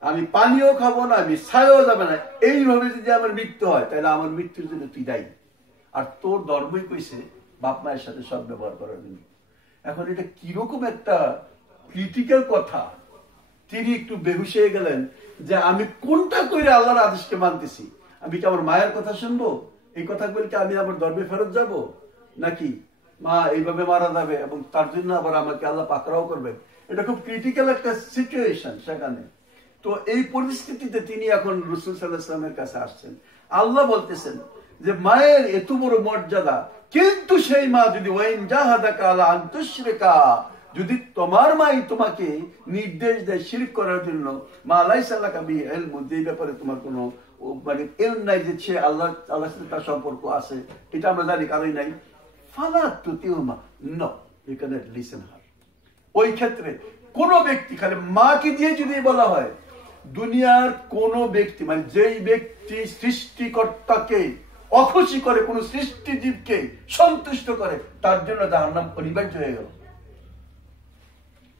আমি পানিও খাবো না, আমি ছায়াও যাবে না, এইভাবে যদি আমার মৃত্যু হয় তাহলে আমার মৃত্যুর জন্য তুই দায়ী। আর তোর ধর্মই কইছে বাপ মায়ের সাথে সব ব্যবহার করার জন্য। এখন এটা কিরকম একটা ক্রিটিক্যাল কথা। তিনি একটু বেহুশ হয়ে গেলেন যে আমি কোনটা কইরে আল্লাহর আদেশকে মানতেছি, আমি কি আমার মায়ের কথা শুনবো? এই কথা বলতে আমি আমার ধর্মে ফেরত যাব, নাকি মা এইভাবে মারা যাবে এবং তার জন্য আবার আমাকে আল্লাহ পাকড়াও করবেন? এটা খুব ক্রিটিক্যাল একটা সিচুয়েশন সেখানে। তো এই পরিস্থিতিতে তিনি এখন রাসূল সাল্লাল্লাহু আলাইহি ওয়াসাল্লামের কাছে আসছেন। আল্লাহ বলতেছেন যে মায়ের এত বড় মর্যাদা, কিন্তু সেই মা যদি ওয়াইন জাহাদাকা আলা আন তুশরিকা, যদি তোমার মাই তোমাকে নির্দেশ দেয় শিরক করার জন্য, মা লাইসা লাকা বিহি ইলমুন, এই ব্যাপারে তোমার কোনো মানে ইলম নাই যে সে আল্লাহর সাথে তার সম্পর্ক আছে, এটা আমরা জানি কারোই নাই, ফালা তুতিউমা, নো ইউ ক্যানট লিসেন হার। ওই ক্ষেত্রে কোন ব্যক্তি, খালি মাকে দিয়ে যদি বলা হয়, দুনিয়ার কোন ব্যক্তি, মানে যেই ব্যক্তি সৃষ্টিকর্তাকে অখুশি করে, কোন সৃষ্টিজীবকে সন্তুষ্ট করে, তার জন্য জাহান্নাম অনিবার্য হয়ে গেল।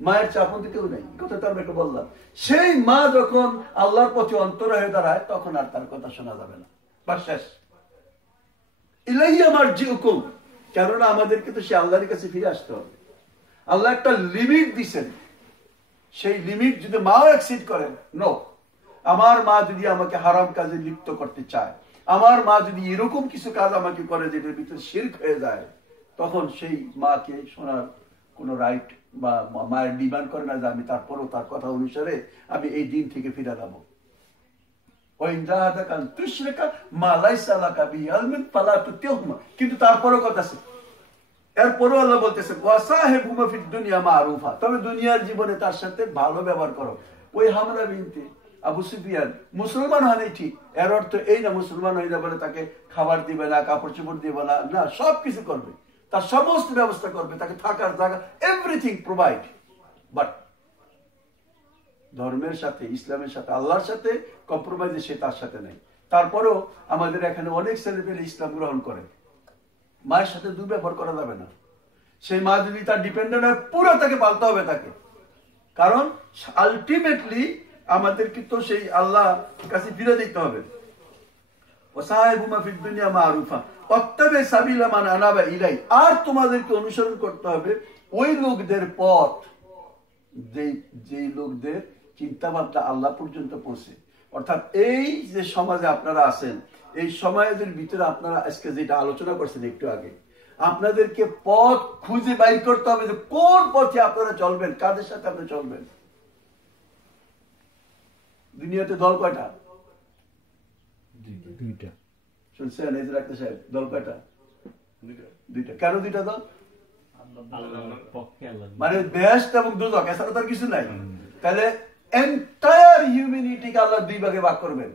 মায়ের চাপন কেউ নেই, কথা তো আমরা বললাম। সেই মা যখন আল্লাহর প্রতি অন্তর হয়ে দাঁড়ায়, তখন আর তার কথা শোনা যাবে না, বা শেষ। ইলাইয়া মারজিউকুম, কেননা আমাদেরকে তো সে আল্লাহর কাছে ফিরে আসতে হবে। আল্লাহ একটা লিমিট দিচ্ছেন, সেই লিমিট যদি মাও এক্সিড করেন, নো। আমার মা যদি আমাকে হারাম কাজে লিপ্ত করতে চায়, আমার মা যদি এরকম কিছু কাজ আমাকে করে যেটার ভিতরে শিরক হয়ে যায়, তখন সেই মাকে শোনার কোনো রাইট বা মায়ের ডিমান্ড করে না যে আমি তারপরও তার কথা অনুসারে আমি এই দিন থেকে ফিরে যাবো। কিন্তু তারপরও কথা আছে, এরপরও আল্লাহ বলতেছে ওয়াসাহিবহুমা ফিদ দুনিয়া মারুফা, তবে দুনিয়ার জীবনে তার সাথে ভালো ব্যবহার করো। ওই হামরা বিনতে আবু সুফিয়ান মুসলমান হয়নি ঠিক, এর অর্থ এই না মুসলমান হয়ে যাবে তাকে খাবার দিবে না, কাপড় চোপড় দিবে না, না, সবকিছু করবে, তার সমস্ত ব্যবস্থা করবে, তাকে থাকার জায়গা এভরিথিং প্রোভাইড। বাট ধর্মের সাথে, ইসলামের সাথে, আল্লাহর সাথে কম্প্রোমাইজে সে তার সাথে নেই। তারপরেও আমাদের এখানে অনেক ছেলেপেলে ইসলাম গ্রহণ করে, মায়ের সাথে দুর্ব্যবহার করা যাবে না। সেই মা যদি তার ডিপেন্ডেন্ট হয়, পুরো তাকে পালতে হবে তাকে, কারণ আলটিমেটলি আমাদেরকে তো সেই আল্লাহ কাছে ফিরে দিতে হবে। ওয়াসাহিবহুমা ফিদ দুনিয়া মারুফা ওয়াত্তাবি সাবিলা মান আনাবা ইলাই, আর তোমাদেরকে অনুসরণ করতে হবে ওই লোকদের পথ যেই লোকদের চিন্তা ভাবনা আল্লাহ পর্যন্ত পৌঁছে। অর্থাৎ এই যে সমাজে আপনারা আছেন, এই সমাজের ভিতরে আপনারা আজকে যেটা আলোচনা করছেন একটু আগে, আপনাদেরকে পথ খুঁজে বাইর করতে হবে যে কোন পথে আপনারা চলবেন, কাদের সাথে আপনি চলবেন। দুনিয়াতে দল কয়টা? দুইটা। শুনছেন এই যে ডাক্তার সাহেব, দল কয়টা? দুইটা। কেন দুইটা দল? মানে বেহেশত এবং দোজখ, এছাড়া তার কিছু নাই। তাহলে এন্টায়ার হিউম্যানিটিকে আল্লাহ দুই ভাগে ভাগ করবেন।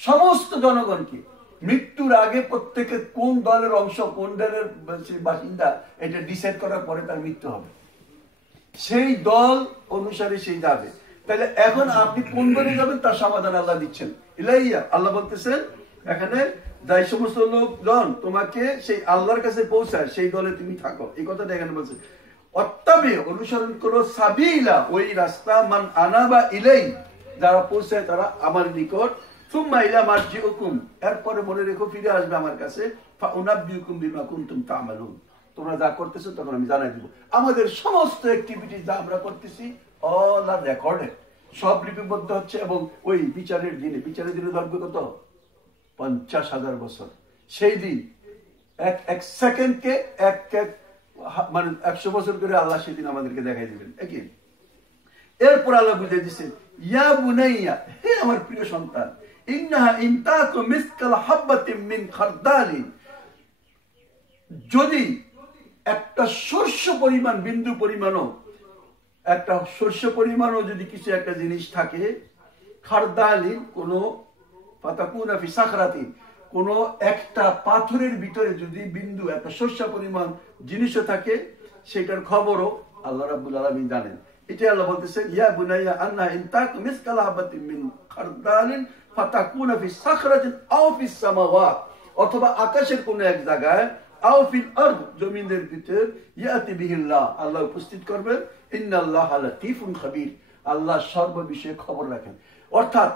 সমস্ত জনগণকে মৃত্যুর আগে প্রত্যেকে কোন দলের অংশ, কোন দলের বাসিন্দা, এটা ডিসাইড করার পরে তার মৃত্যু হবে। সেই দল অনুসারে সেই যাবে। তাহলে এখন আপনি কোন দলে যাবেন তার সমাধান আল্লাহ দিচ্ছেন। ইলাইয়া, আল্লাহ বলতেছেন এখানে যাই সমস্ত লোকজন তোমাকে সেই আল্লাহর কাছে পৌঁছায়, সেই দলে তুমি থাকো, এই কথাটা এখানে বলছে। অত্তাবে, অনুসরণ করো, সাবিলা, ওই রাস্তা, মান আনাবা ইলাই, যারা পৌঁছায় তারা আমার নিকট, সুম্মা ইলা মারজিউকুম, এরপরে মনে রেখো ফিরে আসবে আমার কাছে, ফাউনাব্বিউকুম বিমা কুনতুম তা'মালুন, তোমরা যা করতেছো তখন আমি জানাই দিব। আমাদের সমস্ত অ্যাক্টিভিটি যা আমরা করতেছি অল আর রেকর্ডেড, সব লিপিবদ্ধ হচ্ছে। এবং ওই বিচারের দিনে ধরবে কত? 50,000 বছর। সেই দিন এক সেকেন্ডকে মানে 100 বছর করে আল্লাহ সেদিন আমাদেরকে দেখাই দিবেন। এরপর আল্লাহ বুঝিয়ে দিচ্ছেন, ইয়া বুনাইয়া, হে আমার প্রিয় সন্তান, ইন্নাহা ইন তাকু মিসকাল হাববাতিন মিন খারদালিন, যদি একটা শস্য পরিমাণ, বিন্দু পরিমাণও, একটা শস্য পরিমাণও যদি কিছু একটা জিনিস থাকে, খারদালিন, কোন ফাতাকুনা ফি সাখরাতিন, কোন একটা পাথরের ভিতরে যদি বিন্দু, একটা শস্য পরিমাণ জিনিসও থাকে, সেটার খবরও আল্লাহ রাব্বুল আলামিন জানেন। এটা আল্লাহ বলতেছেন, ইয়া বুনাইয়া আন্না ইন তাকু মিসকাল হাববাতিন মিন খারদালিন ফাতাকুনা ফি সাখরাতিন আও ফিস সামাওয়াত, অথবা আকাশের কোন এক জায়গায়, আও ফিল আরদ, জমিনের ভিতর, ইয়াতি বিহিল্লাহ, আল্লাহ উপস্থিত করবেন। ইন্নাল্লাহা লাতীফুন খাবীর, আল্লাহ সর্ববিষয়ে খবর রাখেন। অর্থাৎ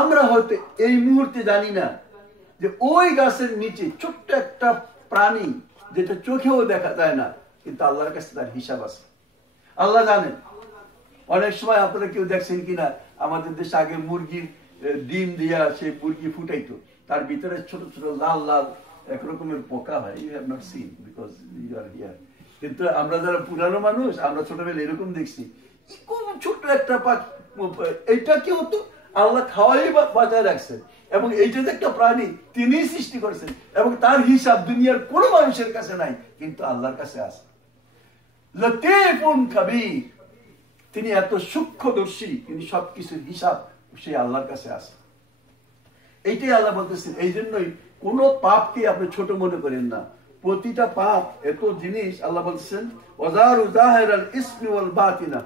আমরা হয়তো এই মুহূর্তে জানি না যে ওই গাছের নিচে ছোট্ট একটা প্রাণী, যেটা চোখেও দেখা যায় না, কিন্তু আল্লাহর কাছে তার হিসাব আছে, আল্লাহ জানেন। অনেক সময় আপনারা কেউ দেখছেন কিনা, আমাদের দেশে আগে মুরগির ডিম দিয়া সে মুরগি ফুটাইতো, তার ভিতরে ছোট ছোট লাল লাল একরকমের পোকা হয়। You have not seen because you are here. কিন্তু আমরা যারা পুরানো মানুষ, আমরা ছোটবেলায় এরকম দেখছি, খুব ছোট্ট একটা পাখি, এইটা কি হতো, আল্লাহ খাওয়াই বাঁচায় রাখছেন। এবং এইটা যে একটা প্রাণী তিনি সৃষ্টি করেছেন, এবং তার হিসাব দুনিয়ার কোনো মানুষের কাছে নাই, কিন্তু আল্লাহর কাছে আছে। লতীফুন খাবীর, তিনি এত সূক্ষ্মদর্শী, তিনি সবকিছুর হিসাব সেই আল্লাহর কাছে আছে। এইটাই আল্লাহ বলতেছেন। এই জন্যই কোন পাপকে আপনি ছোট মনে করেন না, প্রতিটা পাপ এত জিনিস। আল্লাহ বলতেছেন ওয়াজারু যাহিরাল ইসমি ওয়াল বাতিনা,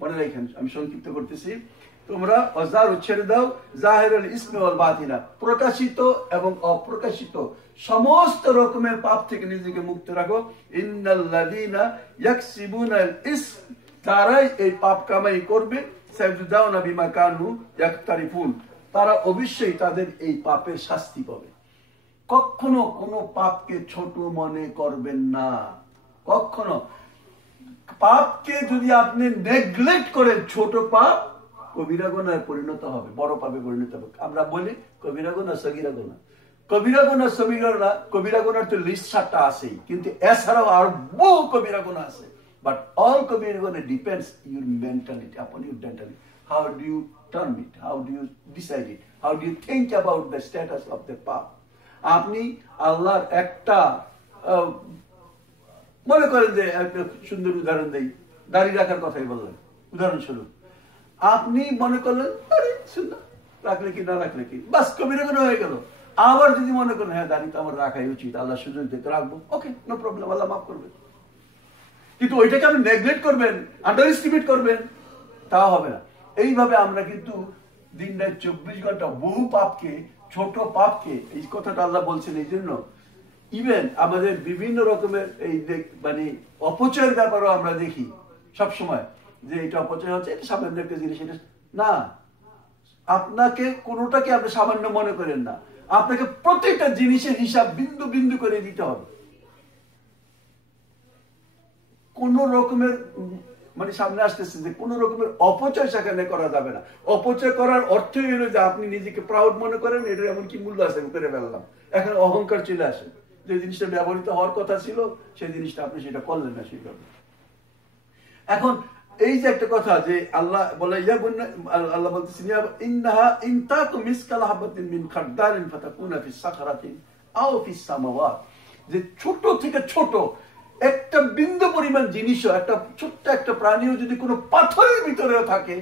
মনে রাখেন আমি সংক্ষিপ্ত করতেছি, তোমরা ওয়াজারু ছেড়ে দাও যাহিরাল ইসমি ওয়াল বাতিনা, প্রকাশিত এবং অপ্রকাশিত সমস্ত রকমের পাপ থেকে নিজেকে মুক্ত রাখো। ইন্নাল্লাযীনা ইয়াকসিবুনাল ইসম, তারাই এই পাপ কামাই করবে, সাইয়ুজাউনা বিমা কানু ইয়াকতারিফুন, তারা অবশ্যই তাদের এই পাপের শাস্তি পাবে। কখনো কোনো পাপকে ছোট মনে করবেন না, কখনো। পাপকে যদি আপনি নেগলেক্ট করেন, ছোট পাপ কবিরা গুনাহে পরিণত হবে, বড় পাপে পরিণত হবে। আমরা বলি কবিরা গুনাহ, সগীরা গুনাহ। কবিরা গুনাহ, কবিরা গুনার তো লিস্ট 7টা আছেই, কিন্তু এছাড়াও আর বহু কবিরা গুনাহ আছে। But all kabira guna depends your mentality, upon your mentality. How do you turn it? How do you decide it? How do you think about the status of the path? আপনি আল্লাহর একটা মনে করেন যে একটা সুন্দর উদাহরণ দেই, দাড়ি রাখার কথাই বললেন উদাহরণস্বরূপ। আপনি মনে করলেন দাড়ি সুন্দর, রাখলে কি না রাখলে কি, বাস কবিরা গুনাহ হয়ে গেল। আবার যদি মনে করেন হ্যাঁ দাড়ি তো আমার রাখাই উচিত, আল্লাহ সুযোগ দিতে রাখবো, ওকে, নো প্রবলেম, আল্লাহ মাফ করবে। কিন্তু ওইটাকে আপনি নেগলেক্ট করবেন, আন্ডার এস্টিমেট করবেন, তা হবে না। এইভাবে আমরা কিন্তু দিন রাত 24 ঘন্টা বহু পাপকে, ছোট পাপকে, এই কথাটা আল্লাহ বলছেন। এই জন্য ইভেন আমাদের বিভিন্ন রকমের এই মানে অপচয়ের ব্যাপারও আমরা দেখি সব সময়, যে এটা অপচয় হচ্ছে, এটা সামান্য একটা জিনিস, এটা না। আপনাকে কোনোটাকে আপনি সামান্য মনে করেন না, আপনাকে প্রত্যেকটা জিনিসের হিসাব বিন্দু বিন্দু করে দিতে হবে। কোন রকমের মানে সামনে আসতেছে যে কোন রকমের অপচয় সেখানে করা যাবে না। অপচয় করার অর্থই হলো যে আপনি নিজেকে প্রাউড মনে করেন, এটা এমন কি মূল্য আছে করে ফেললাম, এখন অহংকার চলে আসে, যে জিনিসটা ব্যবহৃত হওয়ার কথা ছিল সেই জিনিসটা আপনি সেটা করলেন না। সেইভাবে এখন এই যে একটা কথা যে আল্লাহ বলে আল্লাহ বলতেছেন ইন্নাহা ইনতাকু মিসকাল হাবাতিন মিন খারদালিন ফাতাকুনা ফিস সাখরাতিন আও ফিস সামাওয়াত, যে ছোট থেকে ছোট একটা বিন্দু পরিমাণ জিনিসও, একটা ছোট্ট একটা প্রাণীও যদি কোনো পাথরের ভিতরেও থাকে,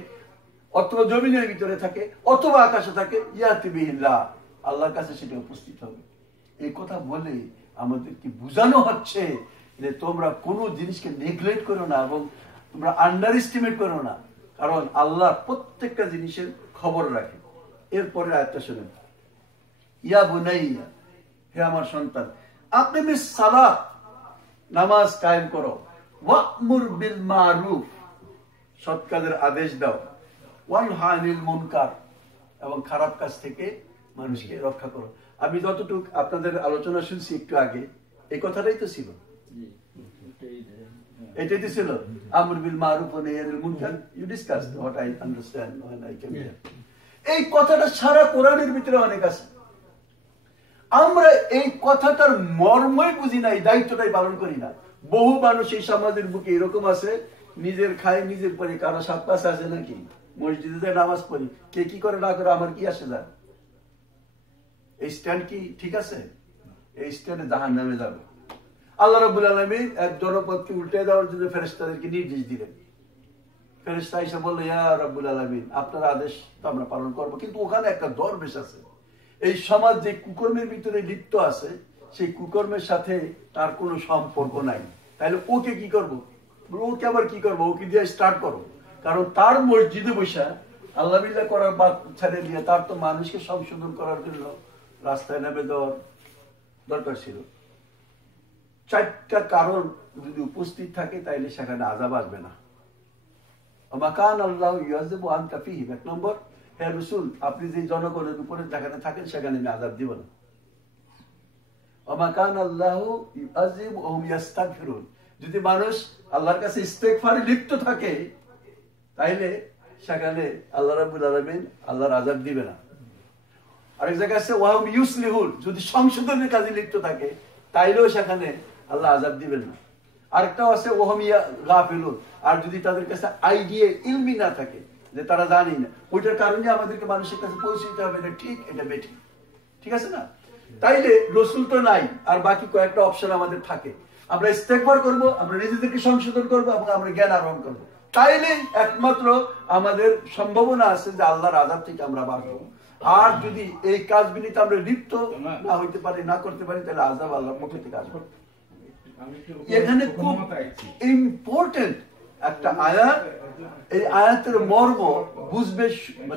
অথবা জমিনের ভিতরে থাকে, অথবা আকাশে থাকে, ইয়াতি বিহিল্লাহ, আল্লাহর কাছে সেটা উপস্থিত হবে। এই কথা বলে আমাদেরকে বোঝানো হচ্ছে যে তোমরা কোনো জিনিসকে নেগলেক্ট করো না এবং তোমরা আন্ডার এস্টিমেট করো না, কারণ আল্লাহ প্রত্যেকটা জিনিসের খবর রাখে। এরপরে আয়াতটা শুনেন, ইয়া বুনাইয়া, হে আমার সন্তান, আকিমিস সালাত, নামাজ কায়েম করো, ওয়া'মুর বিল মারুফ, সৎ কাজের আদেশ দাও, ওয়ানহা আনিল মুনকার, এবং খারাপ কাজ থেকে মানুষকে রক্ষা করো। আমি যতটুকু আপনাদের আলোচনা শুনছি একটু আগে, এই কথাটাই তো ছিল, এটাই তো ছিল আমর বিল মারুফ ওয়া নাহি আনিল মুনকার। You discuss what I understand when I came here. এই কথাটা সারা কোরআনের ভিতরে অনেক আছে। আমরা এই কথাটার মর্মই বুঝি না, এই দায়িত্বটাই পালন করি না। বহু মানুষ এই সমাজের বুকে এরকম আছে, নিজের খায় নিজের পরে, কারো 7 পাঁচ আছে নাকি, মসজিদে নামাজ পড়ি, কে কি করে না করে আমার কি আসে যায়। এই স্ট্যান্ড কি ঠিক আছে? এই স্ট্যান্ডে জাহান্নামে যাবে। আল্লাহ রাব্বুল আলামিন এক জনপদকে উল্টে দেওয়ার জন্য ফেরেশতাদেরকে নির্দেশ দিলেন। ফেরেশতা এসে বলল, ইয়া রাব্বুল আলামিন, আপনার আদেশ তো আমরা পালন করব, কিন্তু ওখানে একটা দরবেশ আছে, এই সমাজ যে কুকর্মের ভিতরে লিপ্ত আছে, সেই কুকর্মের সাথে তার কোনো সম্পর্ক নাই, তাহলে ওকে কি করব? ওকে আবার কি করবো? ওকে দিয়ে স্টার্ট করো, কারণ তার মসজিদে বসে আল্লাহ বিল্লাহ করার বাদ ছেড়ে দিয়ে তার তো মানুষকে সংশোধন করার জন্য রাস্তায় নেমে দেওয়ার দরকার ছিল। 4টা কারণ যদি উপস্থিত থাকে তাইলে সেখানে আযাব আসবে না। মাকান আল্লাহ ইয়াযিবু আনকা ফিহি, এক নম্বর, হে রাসূল, আপনি যে জনগণের উপরে যেখানে থাকেন সেখানে আমি আযাব দিব না। মাকান আল্লাহ ইয়াযিবু ওয়া হুম ইস্তাগফিরুন, যদি মানুষ আল্লাহর কাছে ইস্তেগফারে লিপ্ত থাকে তাইলে সেখানে আল্লাহ রাব্বুল আলামিন আল্লাহর আযাব দিবে না। আরেক জায়গায় আছে ওয়া হুম ইউসলিহুন, যদি সংশোধনের কাজে লিপ্ত থাকে তাইলেও সেখানে আল্লাহ আযাব দিবেন না। আরেকটাও আছে ওয়া হুম গাফিলুন, আর যদি তাদের কাছে আইডিয়া ইলমি না থাকে, যে তারা জানি না, ওইটার কারণে আমাদেরকে মানুষের কাছে পৌঁছতে হবে, এটা ঠিক এটা বেঠিক, ঠিক আছে না? তাইলে রসুল তো নাই, আর বাকি কয়েকটা অপশন আমাদের থাকে। আমরা ইস্তেগফার করব, আমরা নিজেদেরকে সংশোধন করব এবং আমরা জ্ঞান আহরণ করব। তাইলে একমাত্র আমাদের সম্ভাবনা আছে যে আল্লাহর আযাব থেকে আমরা বাঁচব। আর যদি এই কাজগুলিতে আমরা লিপ্ত না হইতে পারি, না করতে পারি, তাহলে আযাব আল্লাহর পক্ষ থেকে আসবে। এখানে খুব ইম্পর্টেন্ট একটা আয়াত, এই আয়াতের মর্ম বুঝবে।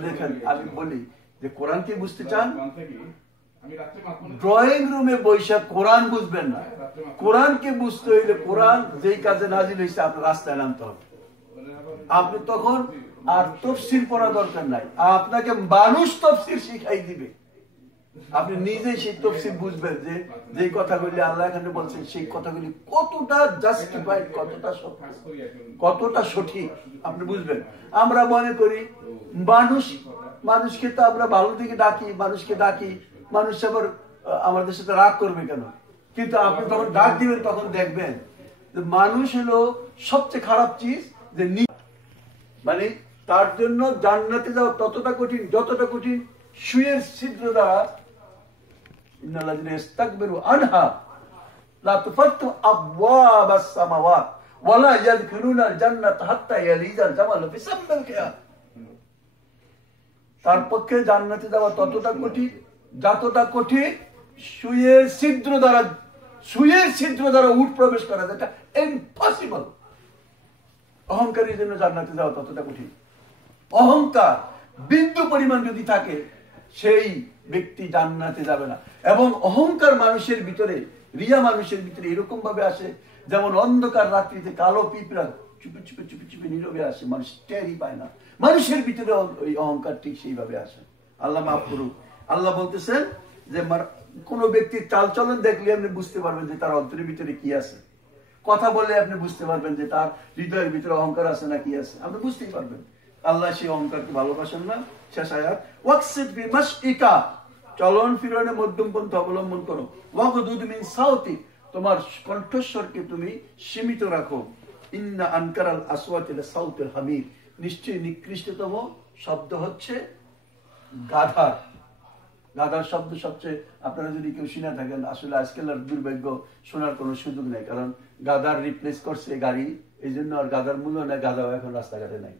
দেখেন, আমি বলি যে কোরআনকে বুঝতে চান, ড্রয়িং রুমে বৈশা কোরআন বুঝবেন না। কোরআনকে বুঝতে হইলে কোরআন যেই কাজে নাজিল হয়েছে আপনার রাস্তায় নামতে হবে। আপনি তখন আর তাফসীর পড়া দরকার নাই, আপনাকে মানুষ তাফসীর শিখাই দিবে। আপনি নিজেই সেই তাফসীর বুঝবেন যে যে কথাগুলি আল্লাহ এখানে বলছেন সেই কথাগুলি কতটা জাস্টিফাইড, কতটা সঠিক আপনি বুঝবেন। আমরা মনে করি মানুষকে তো আমরা ভালো দিকে ডাকি, মানুষকে ডাকি, মানুষ আবার আমাদের সাথে রাগ করবে কেন? কিন্তু আপনি যখন ডাক দিবেন তখন দেখবেন যে মানুষ হলো সবচেয়ে খারাপ চিজ, যে মানে তার জন্য জান্নাতে যাওয়া ততটা কঠিন যতটা কঠিন সুয়ের ছিদ্র দ্বারা ইন্নাল্লাযিনা ইস্তাকবিরু আনহা লা তুফাত্তু আবওয়াবাস সামাওয়াত ওয়ালা ইয়াদখুলুনাল জান্নাতা হাত্তা ইয়ালিজাল জামালু ফি সাম্মিল খিয়াত। তার পক্ষে জান্নাতে যাওয়া ততটা কঠিন যতটা কঠিন সুয়ের ছিদ্র দ্বারা উট প্রবেশ করা, যেটা ইম্পসিবল। অহংকারীর জন্য জান্নাতে যাওয়া ততটা কঠিন। অহংকার বিন্দু পরিমাণ যদি থাকে সেই ব্যক্তি জান্নাতে যাবে না। এবং অহংকার মানুষের ভিতরে, রিয়া মানুষের ভিতরে এরকম ভাবে আসে যেমন অন্ধকার রাত্রিতে কালো পিঁপড়া চুপে চুপে চুপে চুপে নীরবে আসে, মানুষ টেরই পায় না। মানুষের ভিতরে ওই অহংকার ঠিক সেইভাবে আসে। আল্লাহ মাফ করুক। আল্লাহ বলতেছেন যে কোন ব্যক্তির চালচলন দেখলে আপনি বুঝতে পারবেন যে তার অন্তরের ভিতরে কি আছে। কথা বললে আপনি বুঝতে পারবেন যে তার হৃদয়ের ভিতরে অহংকার আছে না কি আছে, আপনি বুঝতেই পারবেন। আল্লাহ সেই অহংকারকে ভালোবাসেন না। শেষ আয়াত, ওয়াকসিদ বিমাশইকা, চলন ফিরনে মধ্যম পন্থা অবলম্বন করো। ওয়াগদুদ মিন সাউতি, তোমার কণ্ঠস্বরকে তুমি সীমিত রাখো। ইন্না আনকারাল আসওয়াতি লাসাউতুল হামির, নিশ্চয়ই নিকৃষ্টতম শব্দ হচ্ছে গাধার। গাধার শব্দ সবচেয়ে, আপনারা যদি কেউ শুনে থাকেন, আসলে আজকাল দুর্ভাগ্য শোনার কোনো সুযোগ নেই, কারণ গাধার রিপ্লেস করছে গাড়ি, এই জন্য আর গাধার মূল্য নেই, গাধাও এখন রাস্তাঘাটে নাই,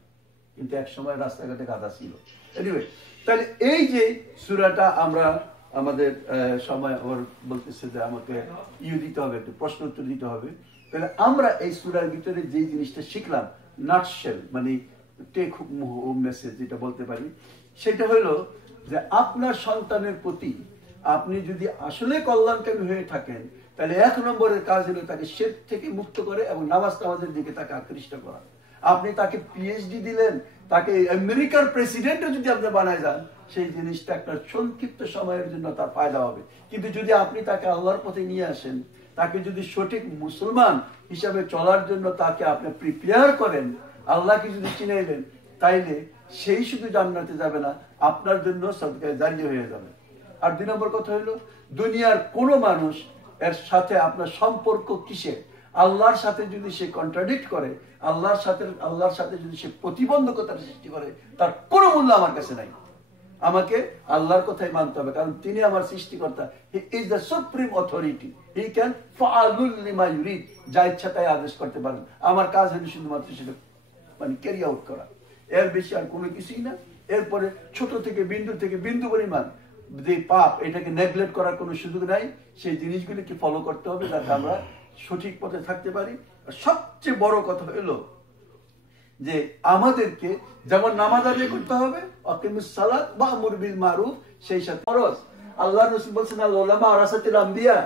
কিন্তু এক সময় রাস্তাঘাটে গাধা ছিল। এনিওয়ে, তাহলে এই যে সূরাটা আমরা আমাদের সময় আমার বলতেছে যে আমাকে দিতে হবে, একটু প্রশ্ন উত্তর দিতে হবে। তাহলে আমরা এই সূরার ভিতরে যে জিনিসটা শিখলাম, নাটশেল মানে টেক হোম মেসেজ যেটা বলতে পারি, সেটা হলো যে আপনার সন্তানের প্রতি আপনি যদি আসলে কল্যাণকামী হয়ে থাকেন, তাহলে 1 নম্বরের কাজ হলো তাকে শিরক থেকে মুক্ত করে এবং নামাজের দিকে তাকে আকৃষ্ট করা। আপনি তাকে পিএইচডি দিলেন, তাকে আমেরিকার প্রেসিডেন্টও যদি আপনি বানায় যান, সেই জিনিসটা একটা সংক্ষিপ্ত সময়ের জন্য তার ফায়দা হবে। কিন্তু যদি আপনি তাকে আল্লাহর পথে নিয়ে আসেন, তাকে যদি সঠিক মুসলমান হিসাবে চলার জন্য তাকে আপনি প্রিপেয়ার করেন, আল্লাহকে যদি চিনাইলেন, তাইলে সেই শুধু জান্নাতে যাবে না, আপনার জন্য সদকায়ে জারিয়া হয়ে যাবে। আর 2 নম্বর কথা হলো, দুনিয়ার কোনো মানুষ এর সাথে আপনার সম্পর্ক কিসে, আল্লাহর সাথে যদি সে কন্ট্রাডিক্ট করে, আল্লাহর সাথে যদি সে প্রতিবন্ধকতার সৃষ্টি করে, তার কোনো মূল্য আমার কাছে নাই। আমাকে আল্লাহর কথাই মানতে হবে, কারণ তিনি আমার সৃষ্টিকর্তা। He is the supreme authority, he can ফাআলুল লিমা ইউরিদ, যা ইচ্ছা তাই আদেশ করতে পারেন। আমার কাজ হলো শুধুমাত্র সেটা মানে ক্যারি আউট করা, এর বেশি আর কোনো কিছুই না। এরপরে ছোট থেকে বিন্দু পরিমাণ যে পাপ, এটাকে নেগলেক্ট করার কোনো সুযোগ নাই। সেই জিনিসগুলিকে ফলো করতে হবে যাতে আমরা সঠিক পথে থাকতে পারি। আর সবচেয়ে বড় কথা হলো যে আমাদেরকে যেমন নামাজ আদায় করতে হবে, আকিমুস সালাত ওয়া'মুর বিল মারুফ, সেই সাথে ফরজ। আল্লাহ রাসূল বলেছেন, আল উলামা ওয়ারাসাতুল আম্বিয়া,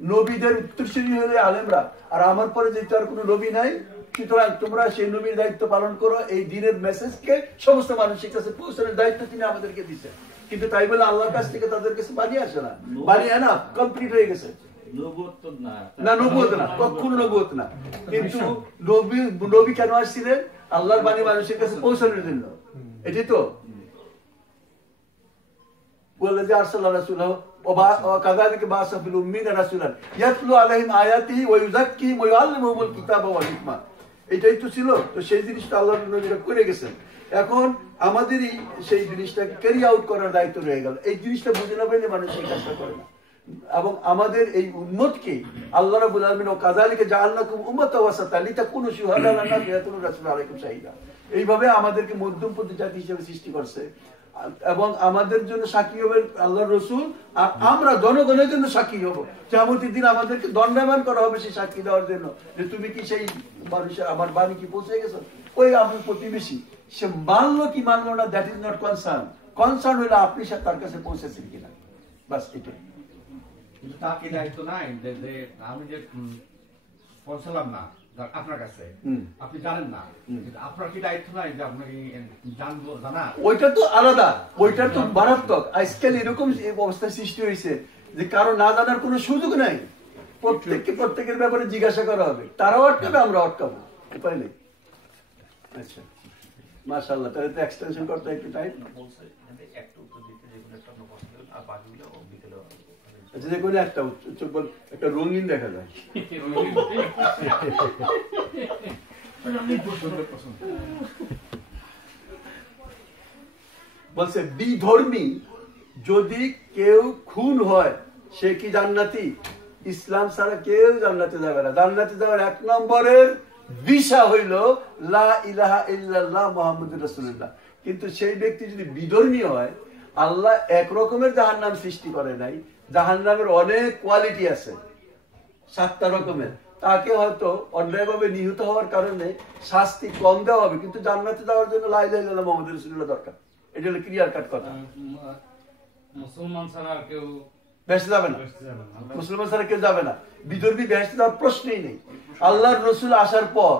নবীদের উত্তরসূরি হলো আলেমরা, আর আমার পরে যেহেতু আর কোনো নবী নাই, সুতরাং তোমরা সেই নবীর দায়িত্ব পালন করো। এই দ্বীনের মেসেজকে সমস্ত মানুষের কাছে পৌঁছানোর দায়িত্ব তিনি আমাদেরকে দিয়েছেন। কিন্তু তাই বলে আল্লাহর কাছ থেকে তাদের কাছে বানিয়ে আসে না, বানিয়ে না কমপ্লিট হয়ে গেছে না, নবুয়ত না, কখনো নবুয়ত না। কিন্তু নবী কেন আসছিলেন? আল্লাহর বাণী মানুষের কাছে পৌঁছানোর জন্য। এটাই তো বলে যে আরসালা রাসূলাহু ওয়া কাযালিকা বা'সা ফিল উম্মিয়িনা রাসূলান ইয়াতলু আলাইহিম আয়াতিহি ওয়া ইউযাক্কিহিম ওয়া ইউআল্লিমুহুমুল কিতাবা ওয়াল হিকমা। এটাই তো ছিল। তো সেই জিনিসটা আল্লাহর নবীরা করে গেছেন। এখন আমাদেরই সেই জিনিসটাকে ক্যারি আউট করার দায়িত্ব রয়ে গেল। এই জিনিসটা বুঝে না পারলে মানুষ এই কাজটা করে না। এবং আমাদের এই উম্মতকে আল্লাহ রাব্বুল আলামিন ও কাযালিকা জাআলনাকুম উম্মাতাও ওয়াসাতা লিতাকুনু শুহাদা আলান নাস ওয়া ইয়াকুনা রাসূলু আলাইকুম শাহিদা। এইভাবে আমাদেরকে মধ্যমপন্থী জাতি হিসেবে সৃষ্টি করছে এবং আমাদের জন্য সাক্ষী হবে আল্লাহর রাসূল, আর আমরা জনগণের জন্য সাক্ষী হব। কিয়ামতের দিন আমাদেরকে দণ্ডায়মান করা হবে সেই সাক্ষী দেওয়ার জন্য যে তুমি কি সেই মানুষের আমার বাণী কি পৌঁছে গেছো। ওই আপনি প্রতিবেশী সে মানলো কি মানলো না, that is not concern. Concern হলো আপনি তার কাছে পৌঁছেছেন কিনা, বাস এটাই। কিন্তু তার কি দায়িত্ব নাই যে আমি যে পৌঁছালাম না আপনার কাছে, আপনি জানেন না, আপনার কি দায়িত্ব নাই যে আপনাকে জানবো জানা? ওইটা তো আলাদা, ওইটা তো মারাত্মক। আজকাল এরকম অবস্থা সৃষ্টি হয়েছে যে কারো না জানার কোনো সুযোগ নাই, প্রত্যেকের ব্যাপারে জিজ্ঞাসা করা হবে, তারাও আটকাবে, আমরা আটকাবো, উপায় নেই। আচ্ছা মাশাআল্লাহ, তাহলে তো এক্সটেনশন করতে একটু টাইম। আচ্ছা যে কোনো একটা উচ্চ বল, একটা রঙিন দেখা যায়। বলছে বিধর্মী যদি কেউ খুন হয় সে কি জান্নাতি? ইসলাম ছাড়া কেউ জান্নাতে যাবে না। জান্নাতে যাওয়ার 1 নম্বরের ভিসা হইল লা ইলাহা ইল্লাল্লাহ মুহাম্মাদুর রাসূলুল্লাহ। কিন্তু সেই ব্যক্তি যদি বিধর্মী হয়, আল্লাহ এক রকমের জাহান্নাম সৃষ্টি করে নাই, জাহান্নামের অনেক কোয়ালিটি আছে, 7টা রকমের। তাকে হয়তো অন্যায়ভাবে নিহত হওয়ার কারণে শাস্তি কম দেওয়া হবে, কিন্তু জান্নাতে যাওয়ার জন্য লা ইলাহা ইল্লাল্লাহ মুহাম্মাদুর রাসূলুল্লাহ দরকার। এটা হলো ক্লিয়ার কাট কথা। মুসলমান ছাড়া কেউ বেহেশতে যাবে না, মুসলমান ছাড়া কেউ যাবে না। বিধর্মী বেহেশতে যাওয়ার প্রশ্নই নেই। আল্লাহর রাসূল আসার পর